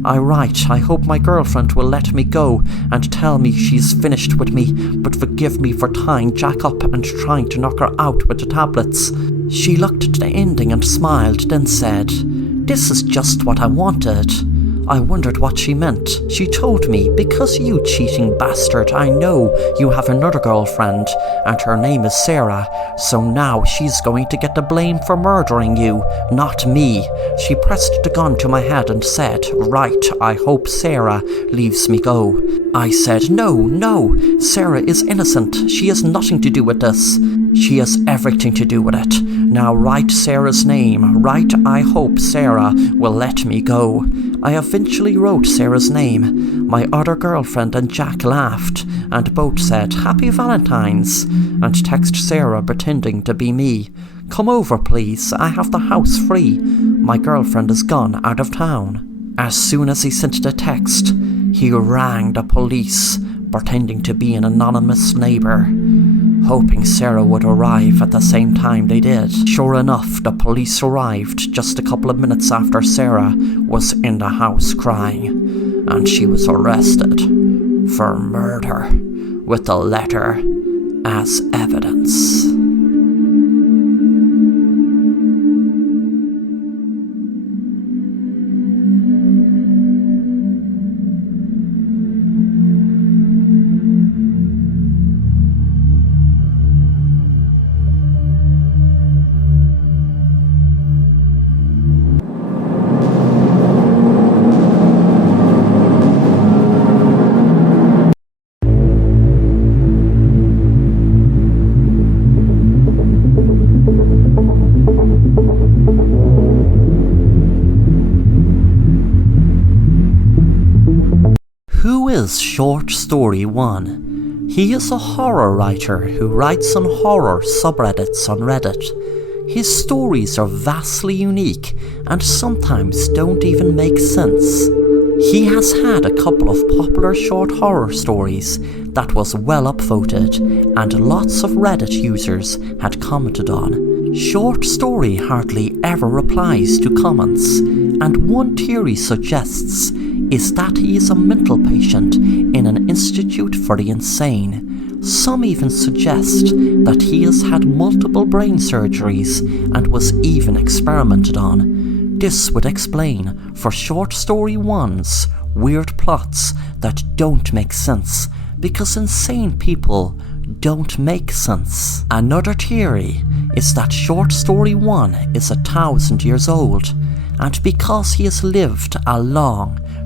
I write, I hope my girlfriend will let me go and tell me she's finished with me, but forgive me for tying Jack up and trying to knock her out with the tablets. She looked at the ending and smiled, then said, "This is just what I wanted. I wondered what she meant. She told me, because you cheating bastard, I know you have another girlfriend, and her name is Sarah, so now she's going to get the blame for murdering you, not me. She pressed the gun to my head and said, right, I hope Sarah leaves me go. I said, no, Sarah is innocent. She has nothing to do with this. She has everything to do with it. Now write Sarah's name. Write, I hope Sarah will let me go. I eventually wrote Sarah's name. My other girlfriend and Jack laughed, and both said, Happy Valentine's, and text Sarah pretending to be me. Come over, please. I have the house free. My girlfriend is gone out of town. As soon as he sent the text, he rang the police, pretending to be an anonymous neighbour, hoping Sarah would arrive at the same time they did. Sure enough, the police arrived just a couple of minutes after Sarah was in the house crying, and she was arrested for murder with the letter as evidence. Who is Short Story 1? He is a horror writer who writes on horror subreddits on Reddit. His stories are vastly unique and sometimes don't even make sense. He has had a couple of popular short horror stories that was well upvoted and lots of Reddit users had commented on. Short Story hardly ever replies to comments, and one theory suggests is that he is a mental patient in an institute for the insane. Some even suggest that he has had multiple brain surgeries and was even experimented on. This would explain for Short Story 1's weird plots that don't make sense, because insane people don't make sense. Another theory is that Short Story 1 is 1,000 years old, and because he has lived a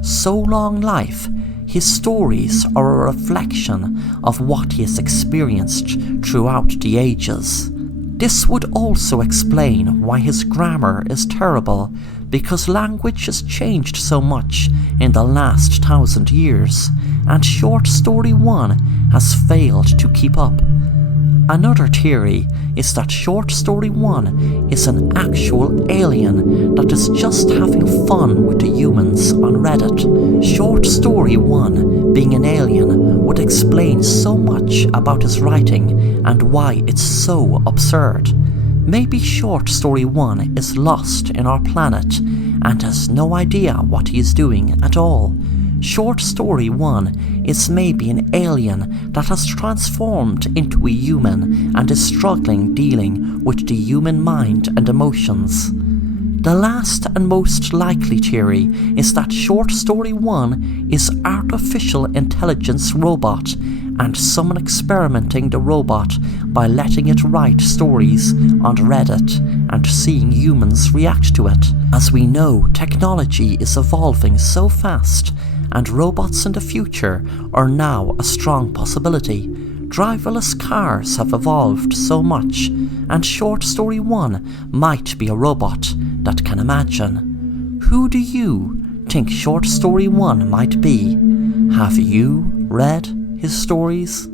so long life, his stories are a reflection of what he has experienced throughout the ages. This would also explain why his grammar is terrible, because language has changed so much in the last 1,000 years, and Short Story 1 has failed to keep up. Another theory is that Short Story 1 is an actual alien that is just having fun with the humans on Reddit. Short Story 1 being an alien would explain so much about his writing and why it's so absurd. Maybe Short Story 1 is lost in our planet and has no idea what he is doing at all. Short Story 1 is maybe an alien that has transformed into a human and is struggling dealing with the human mind and emotions. The last and most likely theory is that Short Story 1 is artificial intelligence robot and someone experimenting the robot by letting it write stories on Reddit and seeing humans react to it. As we know, technology is evolving so fast, and robots in the future are now a strong possibility. Driverless cars have evolved so much, and Short Story 1 might be a robot that can imagine. Who do you think Short Story 1 might be? Have you read his stories?